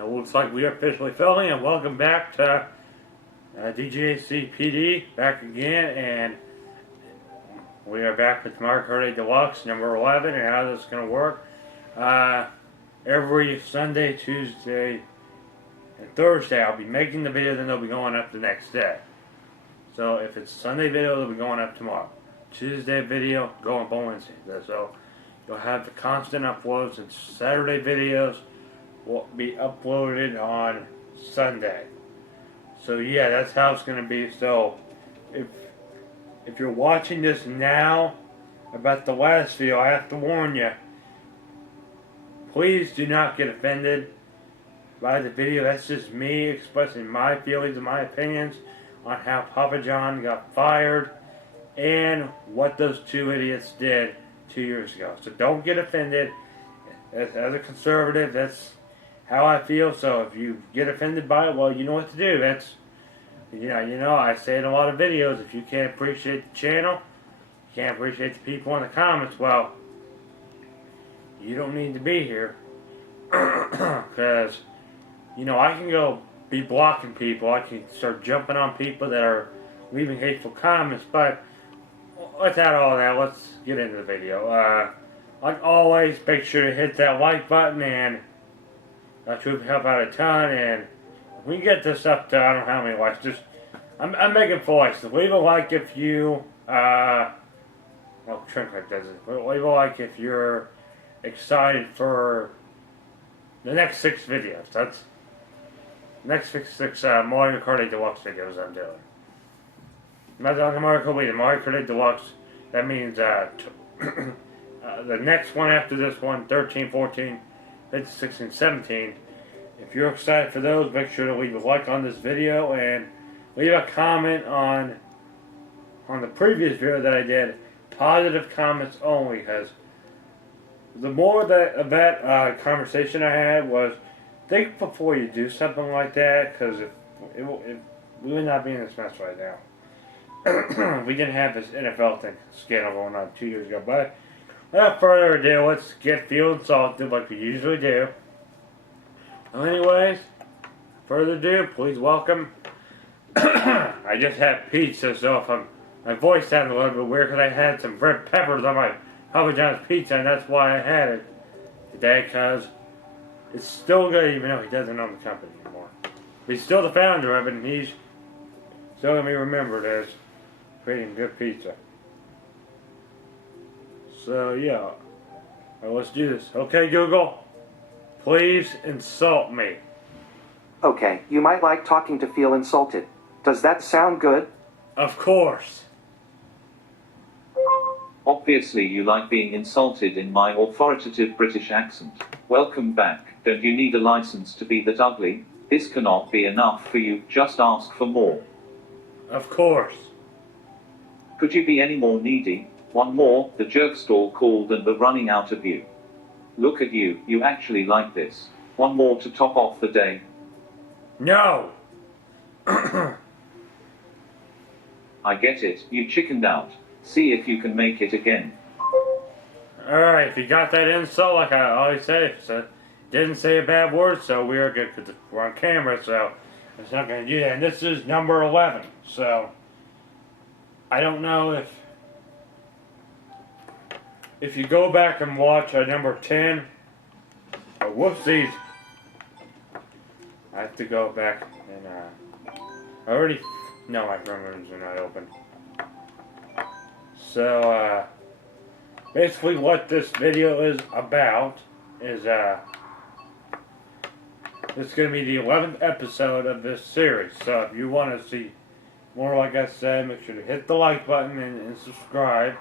it looks like we are officially filming, and welcome back to DJC PD, back again, and we are back with Mario Kart Deluxe number 11, and how this is going to work. Every Sunday, Tuesday, and Thursday I'll be making the video, then they'll be going up the next day. So if it's Sunday video, they'll be going up tomorrow. Tuesday video, going up on Wednesday. So you'll have the constant uploads, and Saturday videos will be uploaded on Sunday. So yeah, that's how it's going to be. So if you're watching this now about the last video, I have to warn you, please do not get offended by the video. That's just me expressing my feelings and my opinions on how Papa John got fired and what those two idiots did 2 years ago. So don't get offended. As a conservative, that's how I feel. So if you get offended by it, well, you know what to do. That's, I say in a lot of videos, if you can't appreciate the channel, you can't appreciate the people in the comments, well, you don't need to be here. Because, I can go be blocking people. I can start jumping on people that are leaving hateful comments. But without all that, let's get into the video. Like always, make sure to hit that like button, and that would help out a ton. And if we get this up to, I don't know how many likes, I'm making full likes. So leave a like if you, well, Trinket does it. Leave a like if you're excited for the next 6 videos. That's next six Mario Kart Deluxe videos I'm doing. Not talking Mario Kart, the Mario Kart Deluxe. That means the next one after this one, 13, 14, 15, 16, 17. If you're excited for those, make sure to leave a like on this video and leave a comment on the previous video that I did. Positive comments only, because the more that conversation I had was, think before you do something like that, because we would not be in this mess right now. We didn't have this NFL thing scandal going on 2 years ago. But without further ado, let's get Field Salted like we usually do. Well, anyways, further ado, please welcome. I just had pizza, so if my voice sounded a little bit weird, because I had some red peppers on my Papa John's pizza, and that's why I had it today, because it's still good, even though he doesn't own the company anymore. But he's still the founder of it, and he's still going to be remembered as creating good pizza. So, yeah. Well, let's do this. Okay, Google, please insult me. Okay, you might like talking to feel insulted. Does that sound good? Of course. Obviously you like being insulted in my authoritative British accent. Welcome back. Don't you need a license to be that ugly? This cannot be enough for you, just ask for more. Of course. Could you be any more needy? One more, the jerk stall called and we're running out of you. Look at you, you actually like this. One more to top off the day. No! I get it, you chickened out. See if you can make it again. Alright, if you got that insult, like I always say, didn't say a bad word, so we are good, because we're on camera, so it's not going to do that. And this is number 11, so I don't know if you go back and watch number 10, whoopsies, I have to go back and, no, my phone rooms are not open. So, basically what this video is about is, it's going to be the 11th episode of this series. So if you want to see more, like I said, make sure to hit the like button and subscribe.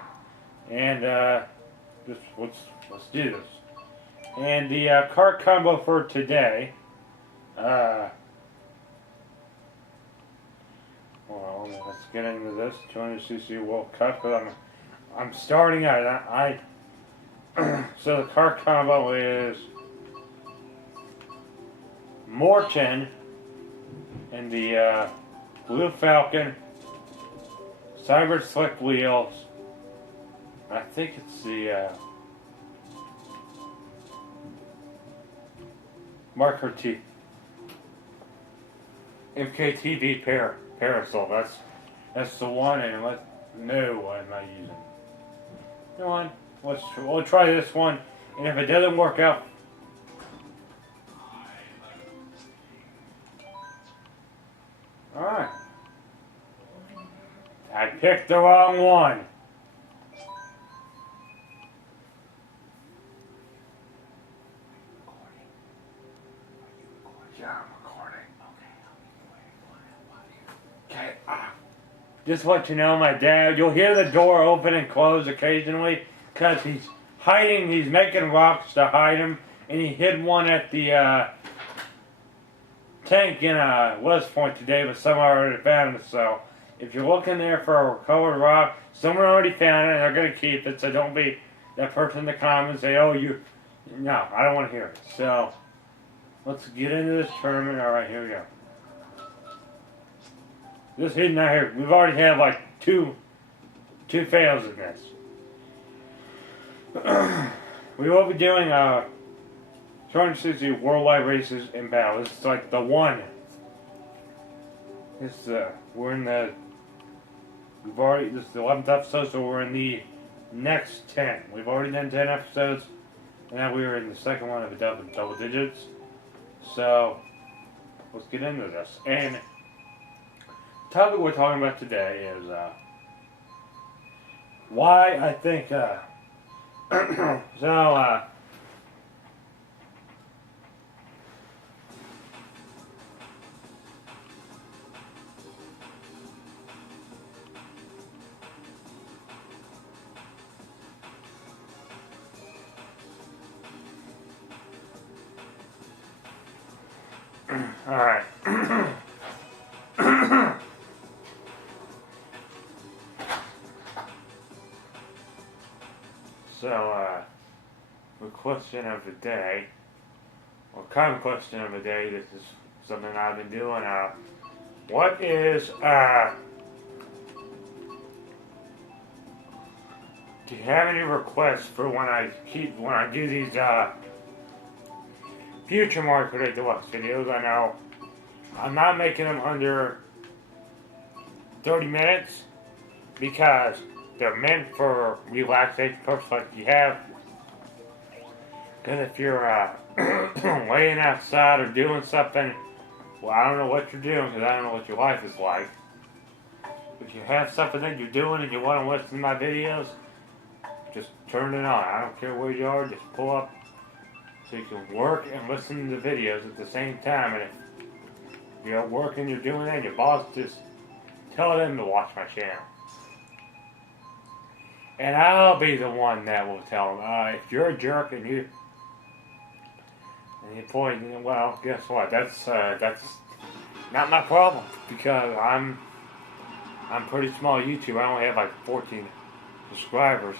And, just, let's do this. And the Kart combo for today, well, let's get into this 200cc World Cup, but I'm starting out. So the Kart combo is Morton and the Blue Falcon, Cyber Slick Wheels. I think it's the Marker T. MKTV parasol. That's the one. And no, what am I using? You know what? We'll try this one. And if it doesn't work out, all right. I picked the wrong one. Yeah, I'm recording. Okay. Just to let you know, my dad, you'll hear the door open and close occasionally because he's hiding, he's making rocks to hide him, and he hid one at the tank in West Point today, but someone already found it. So if you're looking there for a colored rock, someone already found it and they're going to keep it, so don't be that person in the comments say, oh, you. No, I don't want to hear it. So let's get into this tournament. Alright, here we go. This hidden out here, we've already had like two fails in this. We will be doing 260 worldwide races in battle. This is like the one. This we're in the this is the 11th episode, so we're in the next 10. We've already done 10 episodes, and now we are in the second one of the double digits. So let's get into this. And the topic we're talking about today is why I think alright. So, the question of the day, or common question of the day, this is something I've been doing, what is, do you have any requests for when I do these, future Mario Kart Deluxe videos? I know I'm not making them under 30 minutes because they're meant for relaxation purposes like you have. Because if you're laying outside or doing something, well, I don't know what you're doing because I don't know what your life is like. If you have something that you're doing and you want to listen to my videos, just turn it on. I don't care where you are, just pull up so you can work and listen to the videos at the same time. And if you're at work and you're doing that, your boss, just tell them to watch my channel. And I'll be the one that will tell them, if you're a jerk and you point, well, guess what? That's not my problem because I'm pretty small YouTube. I only have like 14 subscribers.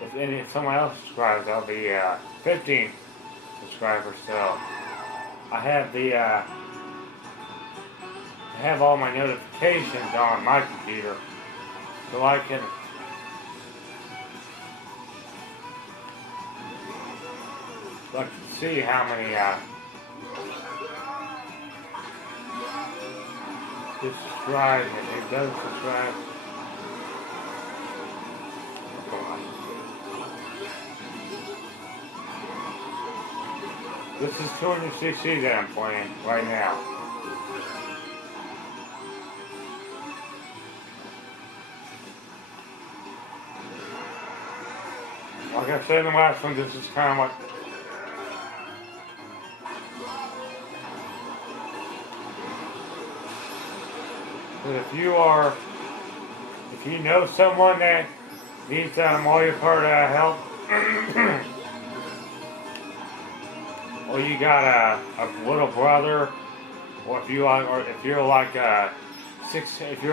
If someone else subscribes, I'll be 15 subscribers. So I have all my notifications on my computer, so I can see how many just subscribe and who doesn't subscribe. This is 260 that I'm playing right now. Like I said in the last one, this is kind of like if you know someone that needs Mario Kart help, or you got a little brother, or if you're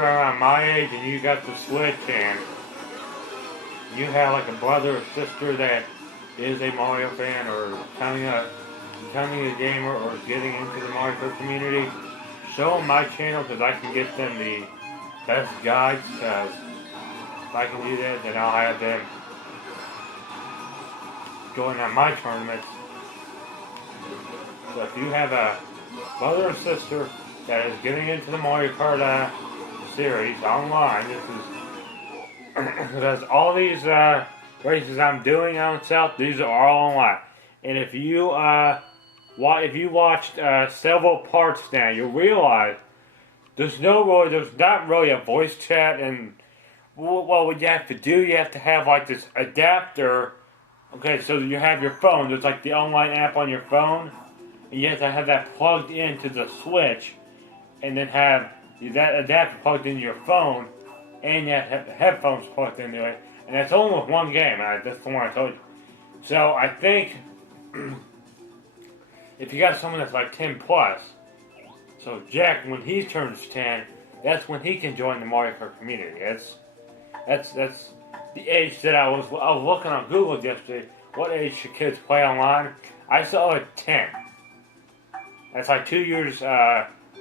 around my age and you got the Switch and you have like a brother or sister that is a Mario fan or becoming a gamer or getting into the Mario Kart community, show them my channel because I can get them the best guides. Because if I can do that, then I'll have them going on my tournaments. So if you have brother and sister that is getting into the Mario Kart series online. This is because all these races I'm doing out south, these are all online. And if you watched several parts now, you'll realize there's not really a voice chat. And what you have to do, you have to have like this adapter. Okay, so you have your phone. There's like the online app on your phone, and you have to have that plugged into the Switch, and then have that adapter plugged into your phone, and you have to have the headphones plugged into it. And that's only with one game. That's the one I told you. So I think if you got someone that's like 10 plus, so Jack, when he turns 10, that's when he can join the Mario Kart community. That's the age that I was looking on Google yesterday. What age should kids play online? I saw like 10. That's like 2 years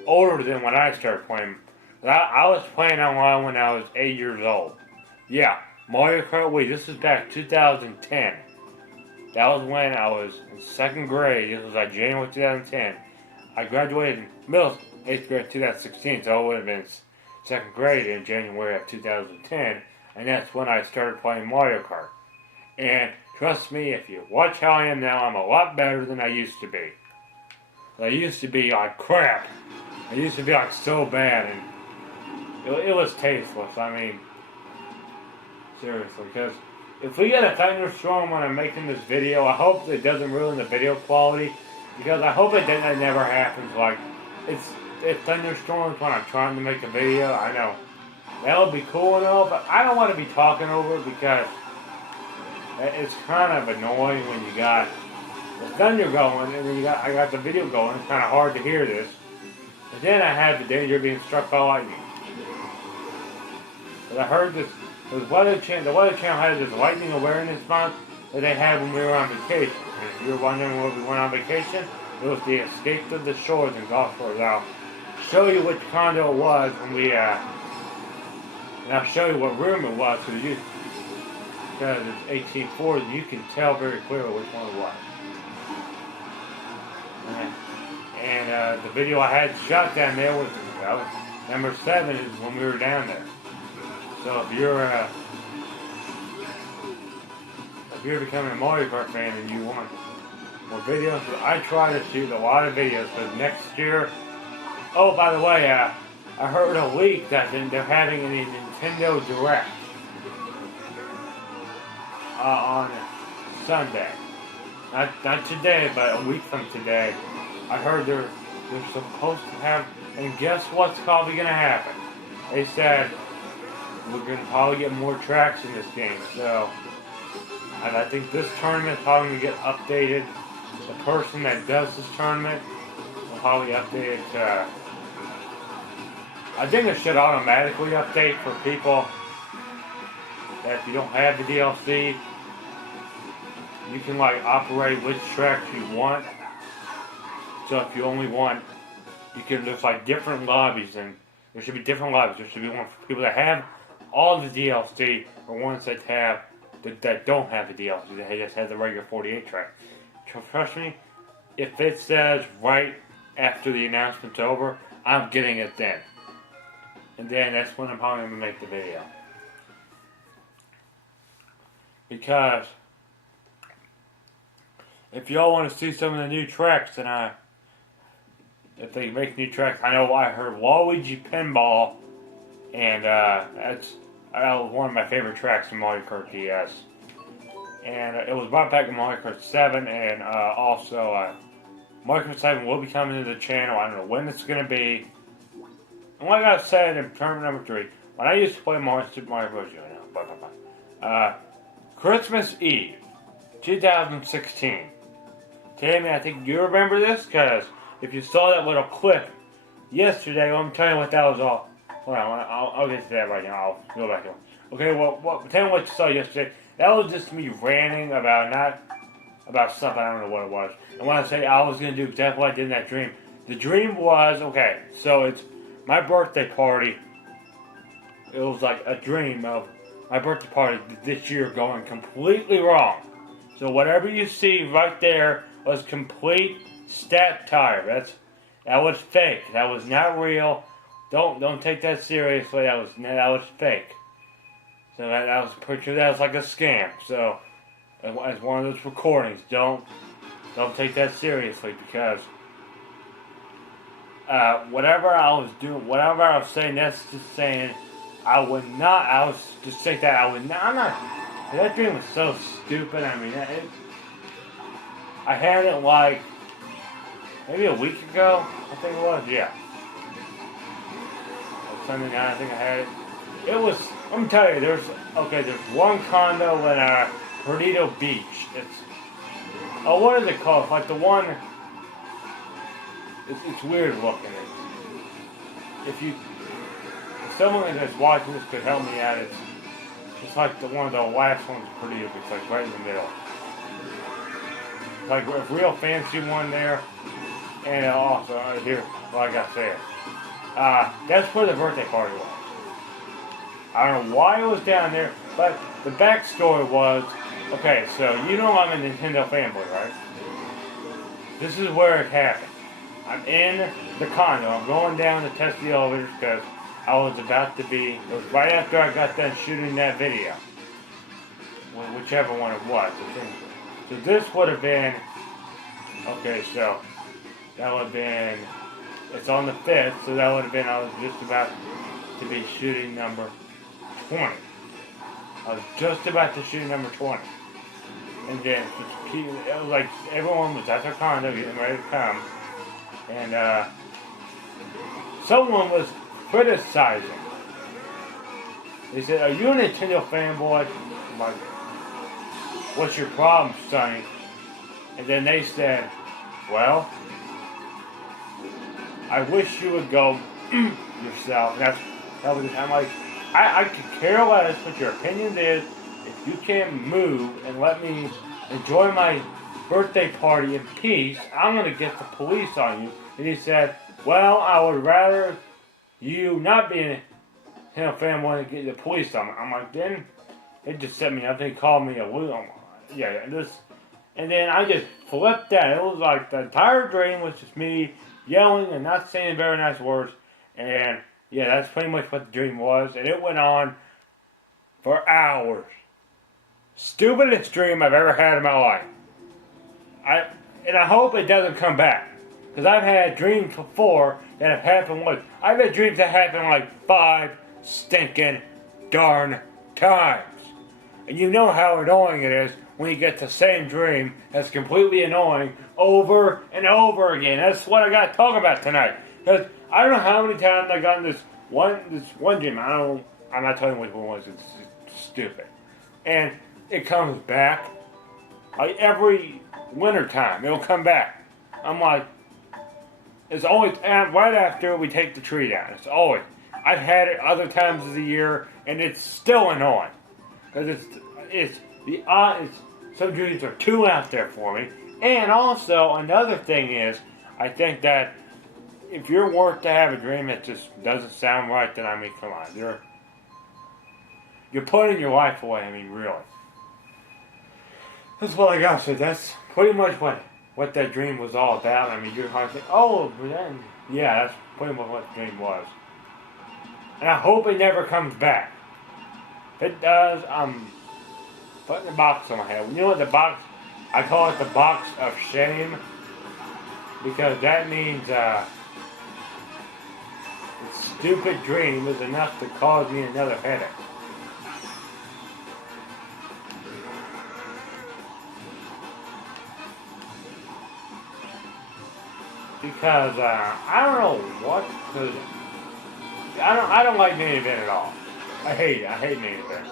older than when I started playing. I was playing online when I was 8 years old. Yeah, Mario Kart Wii. This is back 2010. That was when I was in 2nd grade. This was like January 2010. I graduated in 8th grade 2016, so I would have been 2nd grade in January of 2010. And that's when I started playing Mario Kart. And trust me, if you watch how I am now, I'm a lot better than I used to be. I used to be like crap. I used to be like so bad, and it was tasteless. I mean, seriously, because if we get a thunderstorm when I'm making this video, I hope it doesn't ruin the video quality, because I hope that never happens. Like, it thunderstorms when I'm trying to make a video. I know that would be cool and all, but I don't want to be talking over it, because it's kind of annoying when you got the thunder going and then I got the video going. It's kind of hard to hear this. And then I have the danger of being struck by lightning. But I heard the Weather Channel has this lightning awareness month that they had when we were on vacation. And if you're wondering where we went on vacation, it was the Escape to the Shores in Gulf Shores. I'll show you which condo it was when we, and I'll show you what room it was, because it's 1840, you can tell very clearly which one it was. And the video I had shot down there was number 7 is when we were down there. So if you're becoming a Mario Kart fan and you want more videos, I try to shoot a lot of videos because next year. Oh, by the way, I heard a leak that they're having a Nintendo Direct on Sunday. Not today, but a week from today. I heard they're supposed to have, and guess what's probably going to happen? They said we're going to probably get more tracks in this game. So, and I think this tournament is probably going to get updated. The person that does this tournament will probably update it to, I think it should automatically update for people that if you don't have the DLC, you can like operate which tracks you want. So if you only want, you can, there's like different lobbies, and there should be different lobbies. There should be one for people that have all the DLC, or ones that have, that don't have the DLC, that just have the regular 48 track. Trust me, if it says right after the announcement's over, I'm getting it then. And then that's when I'm probably going to make the video. Because if y'all want to see some of the new tracks, then if they make new tracks, I know I heard Waluigi Pinball, and that's one of my favorite tracks in Mario Kart DS. And it was brought back in Mario Kart 7, and also Mario Kart 7 will be coming to the channel. I don't know when it's going to be. And like I said in tournament number 3, when I used to play Super Mario Bros. Christmas Eve, 2016. Tammy, I think you remember this, because if you saw that little clip yesterday, well, I'm telling you what that was all. Hold on, I'll get to that right now. I'll go back to it. Okay, well, tell me what you saw yesterday. That was just me ranting about something, I don't know what it was. And when I say I was going to do exactly what I did in that dream, the dream was, okay, so it's my birthday party. It was like a dream of my birthday party this year going completely wrong. So whatever you see right there was complete stat tire. That was fake. That was not real. Don't take that seriously. That was fake. So that was picture. That was like a scam. So as one of those recordings, don't take that seriously because whatever I was doing, whatever I was saying, that's just saying I would not. I was just saying that I would not. I'm not. That dream was so stupid. I mean, I had it like maybe a week ago. I think it was. Yeah. Sunday night, I think I had it. It was, let me tell you, there's one condo in Perdido Beach. What is it called? It's like the one, it's weird looking. If someone that's watching this could help me out, it's like one of the last ones in Perdido Beach, like right in the middle. Like a real fancy one there, and also here, like I said. That's where the birthday party was. I don't know why it was down there, but the backstory was, okay, so you know I'm a Nintendo fanboy, right? This is where it happened. I'm in the condo. I'm going down to test the elevators because I was about to be, it was right after I got done shooting that video. Whichever one it was. So this would have been, okay, so that would have been, it's on the 5th, so that would have been, I was just about to be shooting number 20. I was just about to shoot number 20. And then, it was like, everyone was at their condo getting ready to come. And, someone was criticizing. They said, are you a Nintendo fanboy? I'm like, what's your problem, Sonny? And then they said, well, I wish you would go yourself. And I'm like, I could care less what your opinion is. If you can't move and let me enjoy my birthday party in peace, I'm going to get the police on you. And he said, well, I would rather you not be a fanboy and get the police on me. I'm like, then they just set me up. They called me a loser. Yeah, and then I just flipped out. It was like the entire dream was just me yelling and not saying very nice words. And yeah, that's pretty much what the dream was. And it went on for hours. Stupidest dream I've ever had in my life. I hope it doesn't come back. Because I've had dreams before that have happened once. I've had dreams that happen like 5 stinking darn times. And you know how annoying it is when you get the same dream that's completely annoying over and over again. That's what I got to talk about tonight. Because I don't know how many times I got in this one dream. I'm not telling you which one it was. It's stupid. And it comes back. Like every winter time, it'll come back. I'm like, it's always right after we take the tree down. It's always. I've had it other times of the year, and it's still annoying. Because it's some dreams are too out there for me. And also, another thing is, I think that if you're worth to have a dream that just doesn't sound right, then I mean, come on. You're putting your life away, I mean, really. That's what I got to say. That's pretty much what that dream was all about. I mean, you're hard to think, oh, then, yeah, that's pretty much what the dream was. And I hope it never comes back. If it does, I'm putting the box on my head. You know what the box, I call it the box of shame. Because that means, the stupid dream was enough to cause me another headache. Because I don't know what. Cause I don't like main event at all. I hate it. I hate main event.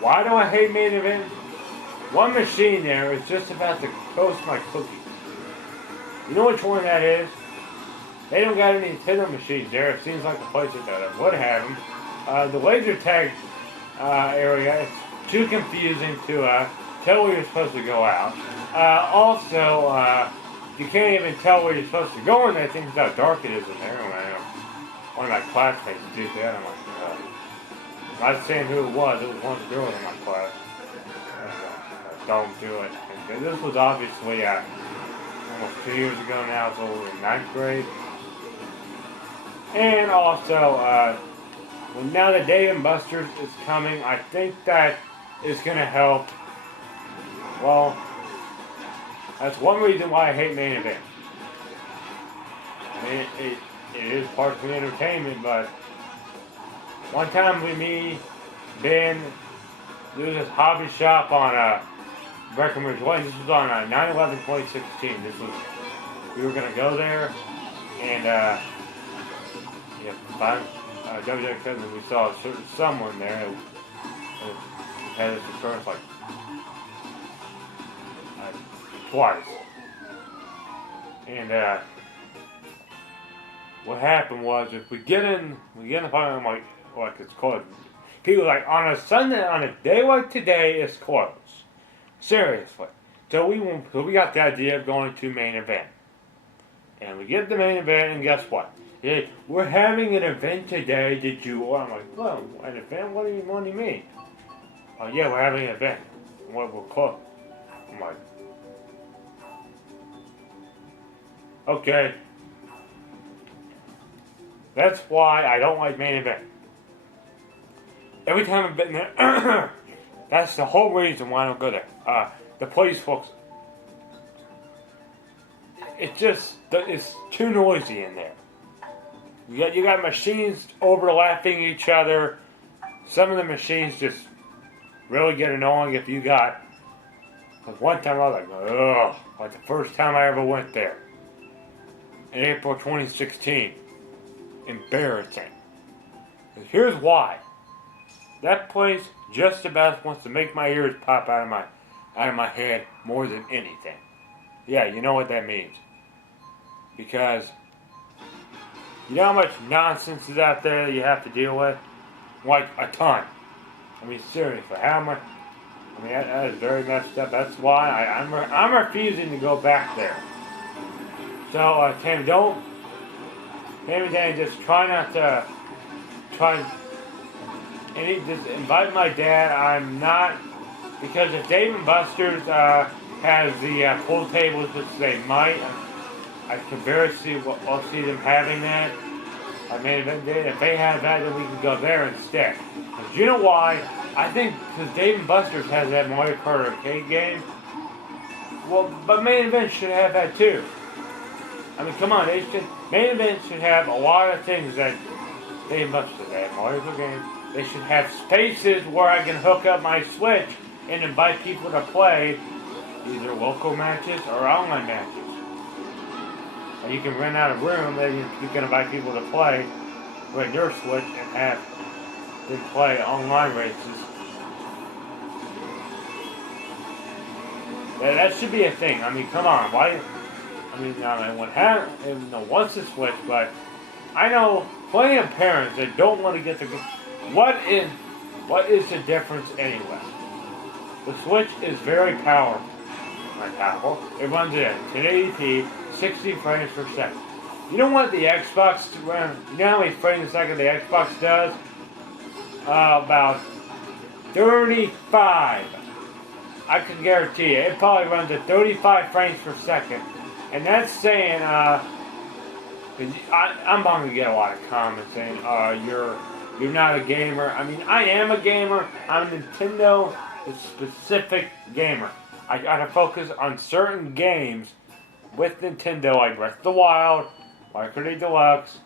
Why do I hate main event? One machine there is just about to toast my cookies. You know which one that is? They don't got any Nintendo machines there. It seems like the place that would have them. The laser tag area is too confusing to tell where you're supposed to go out. Also, you can't even tell where you're supposed to go in there. Things how dark it is in there. One of my classmates did that. I'm like, I'm not saying who it was. It was one of the girls in my class. Don't do it. And this was obviously almost 2 years ago now, so in 9th grade. And also, well, now that Dave & Buster's is coming, I think that is going to help. Well, that's one reason why I hate main event. I mean, it is part of the entertainment, but one time with me, Ben, there was this hobby shop on Breckenridge Way. This was on 9/11/2016. We were going to go there, and WXW, and we saw a certain someone there who had this occurrence like twice. And what happened was, if we get in the parking lot, like it's closed. People are like, on a Sunday, on a day like today, it's closed. Seriously. So we got the idea of going to main event. And we get the main event, and guess what? We're having an event today. Did you? Or I'm like, well, an event? What do you mean? Oh yeah, we're having an event. We're closed. I'm like, okay. That's why I don't like main event. Every time I've been there, that's the whole reason why I don't go there. The place looks, it's too noisy in there. You got machines overlapping each other. Some of the machines just really get annoying if you got. Cause one time I was like, ugh, like the first time I ever went there. In April 2016. Embarrassing. And here's why. That place just about wants to make my ears pop out of my head more than anything. Yeah, you know what that means. Because you know how much nonsense is out there that you have to deal with? Like a ton. I mean, seriously, how much? I mean, that is very messed up. That's why I'm refusing to go back there. So, Tammy, Dan, just try not to just invite my dad. I'm not, because if Dave & Buster's has the pool tables, which they might, I can very see them having that. I mean, if they have that, then we can go there instead. But you know why? I think because Dave & Buster's has that Mario Kart arcade game. Well, but main event should have that too. I mean, come on, main event should have a lot of things that Dave & Buster's have. Mario Kart game. They should have spaces where I can hook up my Switch and invite people to play either local matches or online matches. And you can rent out a room that you can invite people to play with your Switch and have them play online races. That should be a thing. I mean, come on. Why? I mean, once a Switch, but I know plenty of parents that don't want to get the. What is the difference anyway? The Switch is very powerful. It runs at 1080p, 60 frames per second. You know what the Xbox runs? You know how many frames a second the Xbox does? About 35. I can guarantee you, it probably runs at 35 frames per second. And that's saying, I'm going to get a lot of comments saying, you're not a gamer. I mean, I am a gamer. I'm a Nintendo specific gamer. I gotta focus on certain games with Nintendo, like Breath of the Wild, Mario Kart Deluxe,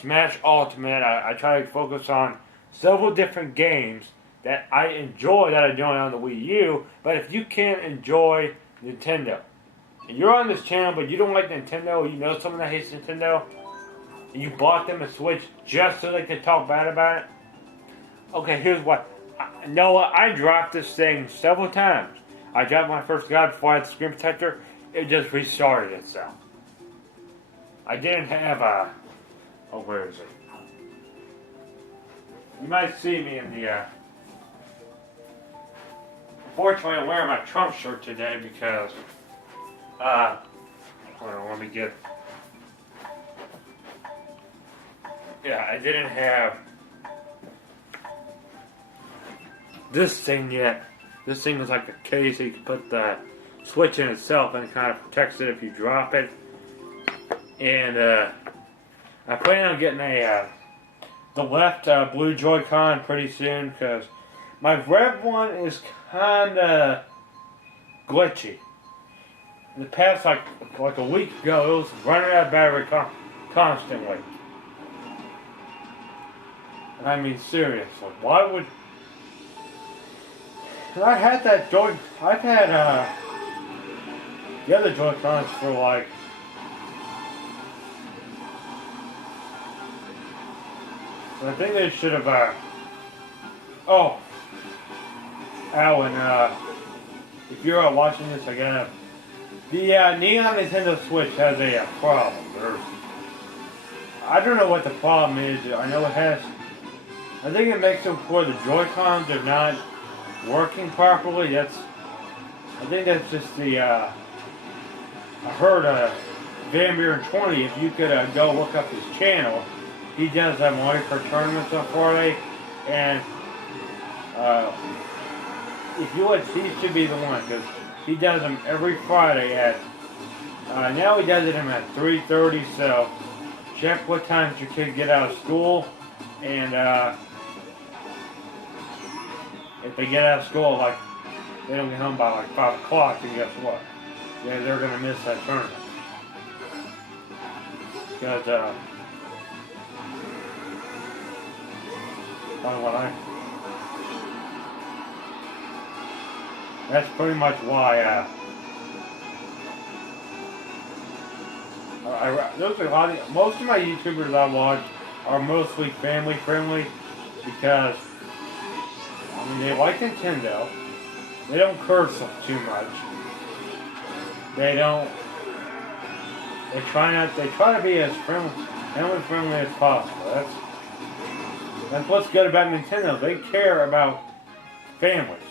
Smash Ultimate. I try to focus on several different games that I enjoy on the Wii U. But if you can't enjoy Nintendo, and you're on this channel but you don't like Nintendo, or you know someone that hates Nintendo, and you bought them a Switch just so they could talk bad about it, okay, here's what. Noah, I dropped this thing several times. I dropped my first guy before I had the screen protector. It just restarted itself. I didn't have a. Oh, where is it? You might see me in the. Unfortunately, I'm wearing my Trump shirt today because. Hold on, let me get. Yeah, I didn't have this thing yet. This thing is like a case that you can put the switch in itself, and it kind of protects it if you drop it. And I plan on getting the left blue Joy-Con pretty soon because my red one is kind of glitchy. In the past, like a week ago, it was running out of battery constantly. And I mean, seriously, why would... And I had that I've had the other Joy-Cons for like... I think they should have, oh, Alan, if you're watching this again, the Neon Nintendo Switch has a problem. I don't know what the problem is. I know it has, I think it makes it where the Joy-Cons are not working properly. I think that's just the, I heard, Van 20, if you could go look up his channel, he does have micro tournaments on Friday, and if you would, he should be the one, because he does them every Friday at, now he does it at 3:30, so check what times your kid get out of school, and if they get out of school, like, they don't get home by like 5 o'clock, then guess what? Yeah, they're going to miss that tournament. Because, that's pretty much why there's a lot of, most of my YouTubers I watch are mostly family friendly because I mean they like Nintendo. They don't curse too much. They try to be as family friendly as possible. That's what's good about Nintendo. They care about families.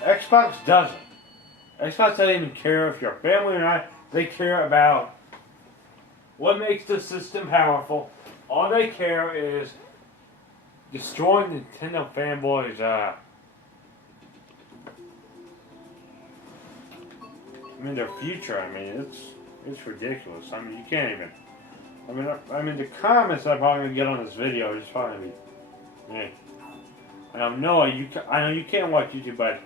Xbox doesn't. Xbox doesn't even care if you're a family or not. They care about what makes the system powerful. All they care is destroying Nintendo fanboys. Their future. I mean, it's ridiculous. I mean, you can't even. I mean, the comments I'm probably gonna get on this video is probably gonna be. Hey, and I know you can't watch YouTube, but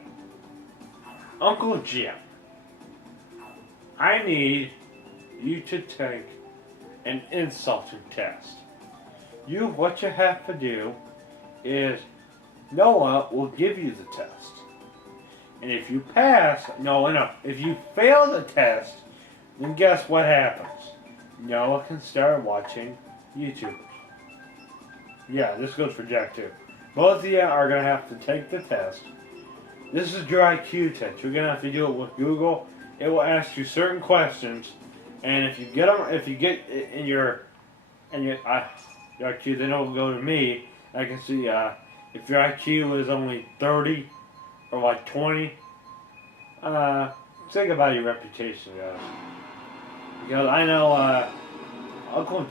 Uncle Jim, I need you to take an insulting test. What you have to do is Noah will give you the test, and if you pass, if you fail the test, then guess what happens? Noah can start watching YouTube. Yeah, this goes for Jack too. Both of you are going to have to take the test. This is your IQ test. You're going to have to do it with Google. It will ask you certain questions, and if you get in your IQ, then it will go to me. I can see if your IQ is only 30 or like 20. Think about your reputation, guys. Because I know Uncle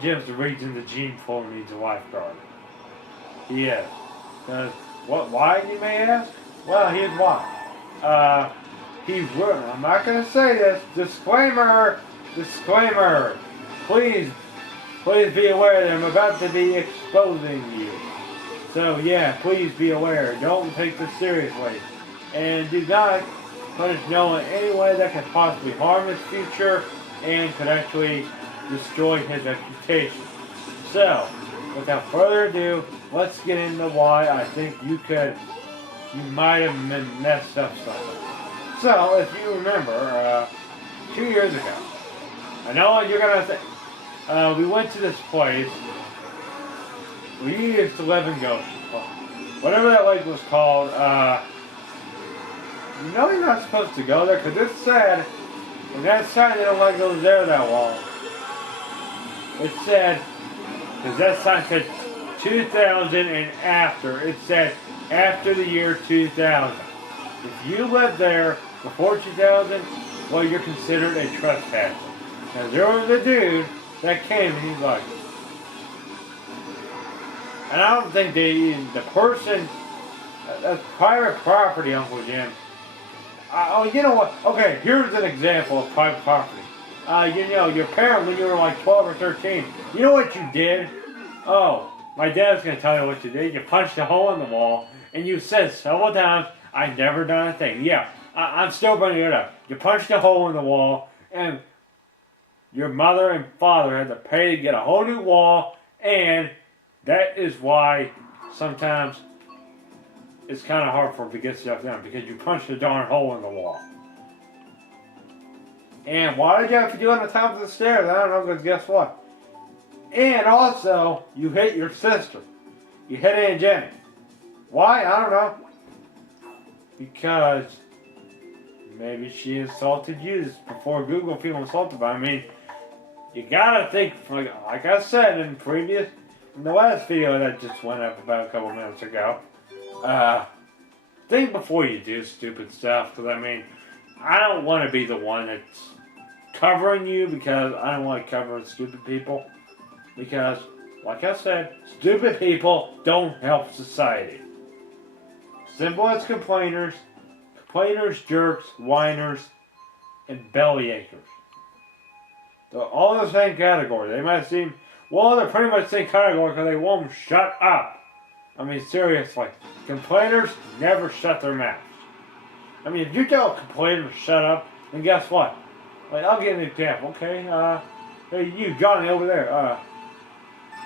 Jim's the reason the gene pool needs a lifeguard. He is. Why, you may ask? Well, here's why. I'm not going to say this. Disclaimer! Disclaimer! Please be aware that I'm about to be exposing you. So, yeah, please be aware. Don't take this seriously. And do not punish Noah in any way that could possibly harm his future and could actually destroy his reputation. So, without further ado, let's get into why I think you might have messed up something. So, if you remember, 2 years ago, I know you're gonna think, we went to this place, we used to live in Goshen, whatever that lake was called. You're not supposed to go there, because it's sad, and that sign, they don't like those there that long. It said, because that sign said 2000 and after. It said after the year 2000. If you lived there before 2000, well, you're considered a trespasser. Now, there was a dude that came and he's like, and I don't think the person, that's private property, Uncle Jim. You know what? Okay, here's an example of private property. Your parent, when you were like 12 or 13, you know what you did? Oh, my dad's going to tell you what you did. You punched a hole in the wall, and you said several times, I've never done a thing. Yeah, I'm still bringing it up. You punched a hole in the wall, and your mother and father had to pay to get a whole new wall, and that is why sometimes it's kind of hard for them to get stuff done, because you punched a darn hole in the wall. And why did you have to do it on the top of the stairs? I don't know, because guess what? And also, you hit your sister. You hit Aunt Jenny. Why? I don't know. Because maybe she insulted you before Google feel insulted. But I mean, you gotta think, like I said in the last video that just went up about a couple minutes ago, think before you do stupid stuff. Because I mean, I don't want to be the one that's covering you, because I don't like covering stupid people. Because, like I said, stupid people don't help society. Simple as complainers, jerks, whiners, and bellyachers. They're all in the same category. They might seem, well, they're pretty much the same category because they won't shut up. I mean, seriously, complainers never shut their mouths. I mean, if you tell a complainer to shut up, then guess what? Like, I'll give you an example, okay? Hey, you, Johnny, over there,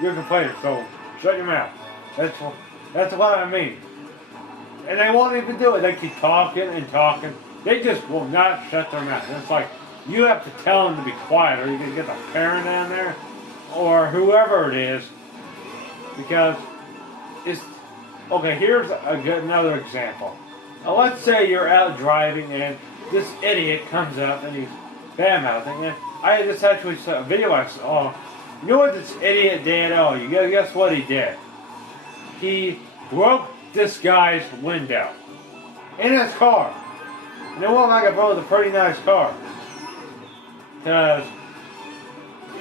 you're a complainer, so shut your mouth. That's what I mean. And they won't even do it. They keep talking and talking. They just will not shut their mouth. And it's like, you have to tell them to be quiet, or you can get the parent down there, or whoever it is, because it's, okay, here's another example. Now, let's say you're out driving and this idiot comes up and he's bad-mouthing, and I just actually saw a video I saw. You know what this idiot did? Oh, you guess what he did? He broke this guy's window in his car. And it wasn't like I broke a pretty nice car. Because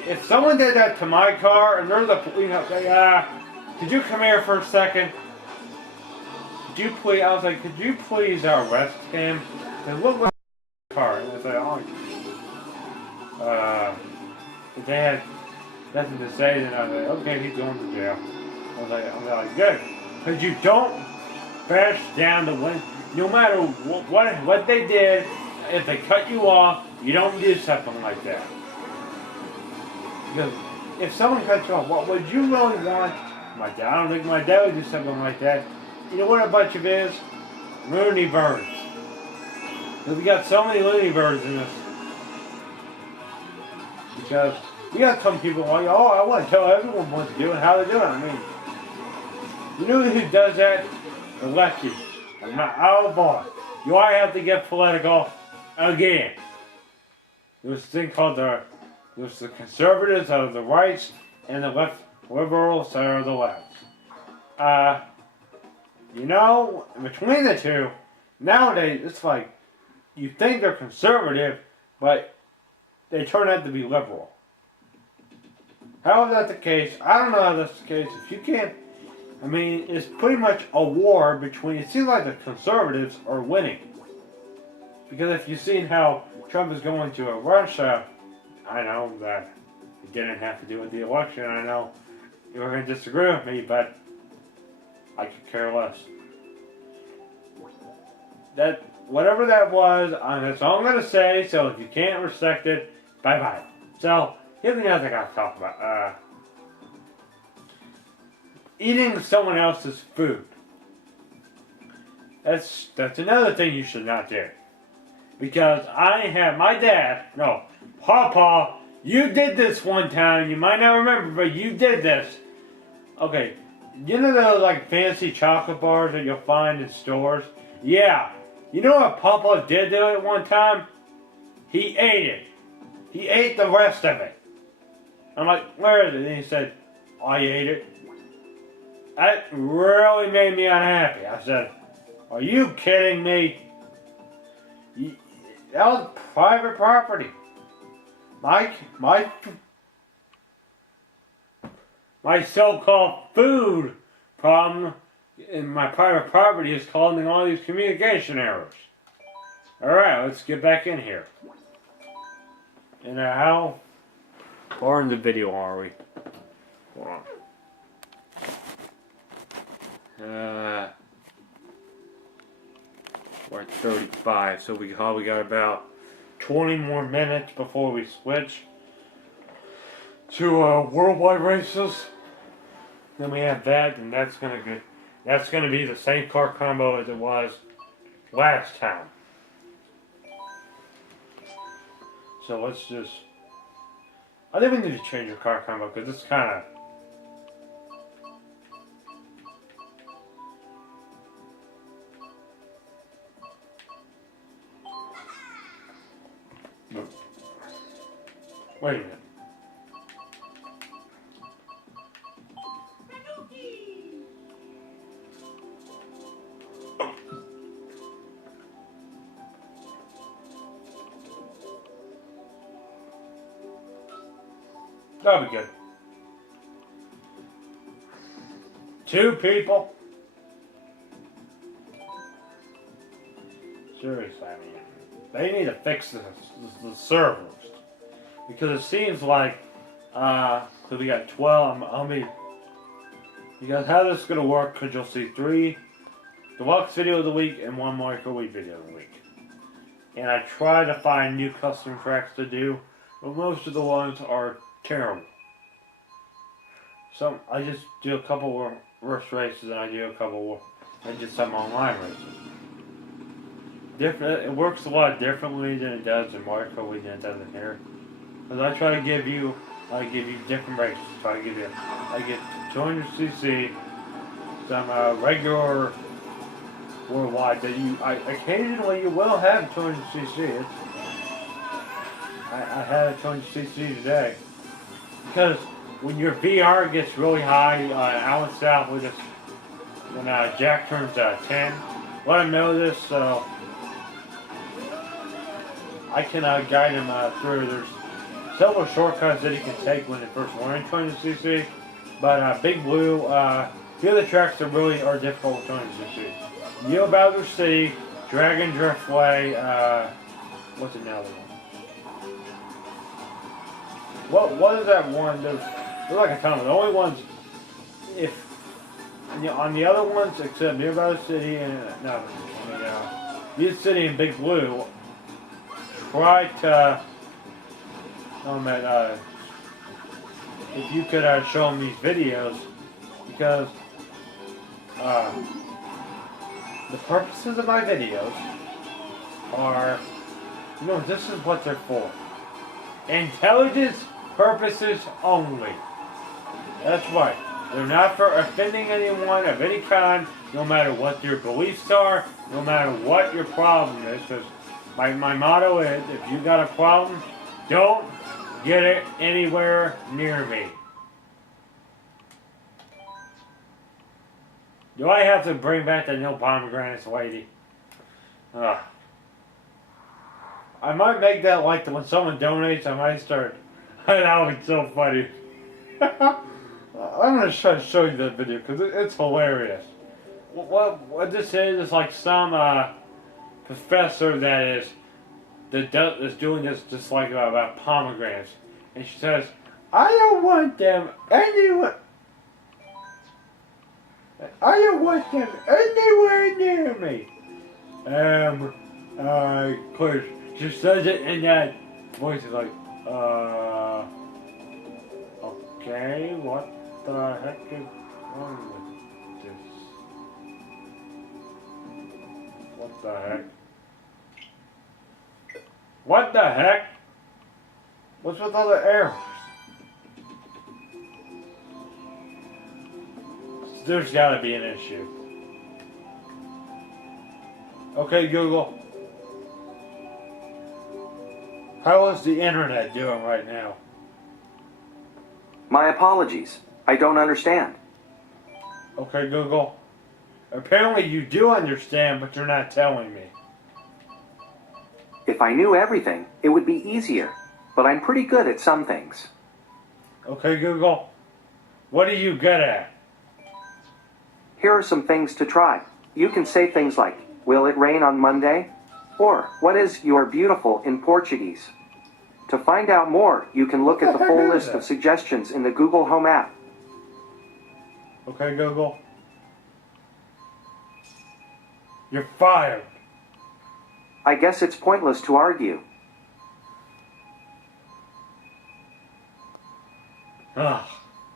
if someone did that to my car, and there's a, could you come here for a second? Could you please? I was like, could you please arrest him? And look at the car. And I was like, if they had nothing to say, then I was like, okay, he's going to jail. I'm like, good. Because you don't bash down the window. No matter what they did, if they cut you off, you don't do something like that. Because if someone cuts you off, what would you really want? I don't think my dad would do something like that. You know what a bunch of is? Looney birds. Because we got so many looney birds in this. Because you got some people like, oh, I want to tell everyone what to do and how to do it. I mean, you know who does that? The lefties. Oh boy. You always have to get political again. There's a thing called there's the conservatives that are the rights, and the left liberals that are the left. Between the two, nowadays it's like you think they're conservative, but they turn out to be liberal. How is that the case? I don't know how that's the case. If you can't, I mean, it's pretty much a war between, it seems like the conservatives are winning. Because if you've seen how Trump is going to Russia, I know that it didn't have to do with the election. I know you're going to disagree with me, but I could care less. That, whatever that was, that's all I'm going to say. So if you can't respect it, bye-bye. So, here's the other thing I got to talk about. Eating someone else's food. That's another thing you should not do. Because Papa, you did this one time. You might not remember, but you did this. Okay, you know those like fancy chocolate bars that you'll find in stores? Yeah. You know what Papa did to it one time? He ate it. He ate the rest of it. I'm like, where is it? And he said, I ate it. That really made me unhappy. I said, are you kidding me? That was private property. My so-called food problem in my private property is causing all these communication errors. Alright, let's get back in here. And how far in the video are we? Hold on. We're at 35, so we probably got about 20 more minutes before we switch to worldwide races. Then we have that, and that's gonna be the same car combo as it was last time. So let's just. I think we need to change your car combo because it's kind of. Wait a minute. That'll be good. 2 people? Seriously, I mean, they need to fix the servers. Because it seems like, so we got 12, because how this is going to work, because you'll see 3 Deluxe video of the week and 1 microwave video of the week. And I try to find new custom tracks to do, but most of the ones are terrible. So I just do a couple rush races and I do some online races. It works a lot differently than it does in microwave than it does in here. Because I try to give you different races. I get 200cc, some regular worldwide that occasionally you will have 200cc. I had a 200cc today because when your VR gets really high, Alan South will just when Jack turns 10, let him know this so I can guide him through. There's several shortcuts that he can take when he first learns 200cc, but Big Blue, the other tracks that really are difficult with 200cc. Yellow Bowser City, Dragon Driftway, what's another one? What is that one? There's like a ton of the only ones, on the other ones, except Yellow Bowser City and, Youth City and Big Blue, try to, if you could show them these videos, because, the purposes of my videos are, this is what they're for. Intelligence purposes only. That's right. They're not for offending anyone of any kind, no matter what your beliefs are, no matter what your problem is. Because my motto is, if you got a problem, don't get it anywhere near me. Do I have to bring back the no pomegranates lady? I might make that like when someone donates, I might start. That would be so funny. I'm going to try to show you that video because it's hilarious. What this is like some professor that is doing this just like about pomegranates. And she says, I don't want them anywhere. I don't want them anywhere near me. Of course, she says it in that voice is like, okay, what the heck is wrong with this? What the heck? What the heck? What's with all the errors? There's gotta be an issue. Okay, Google. How is the internet doing right now? My apologies. I don't understand. Okay, Google. Apparently you do understand, but you're not telling me. If I knew everything, it would be easier. But I'm pretty good at some things. Okay, Google. What are you good at? Here are some things to try. You can say things like, will it rain on Monday? Or, what is "you are beautiful" in Portuguese? To find out more, you can look at the full list of suggestions in the Google Home app. Okay, Google. You're fired. I guess it's pointless to argue. Ugh.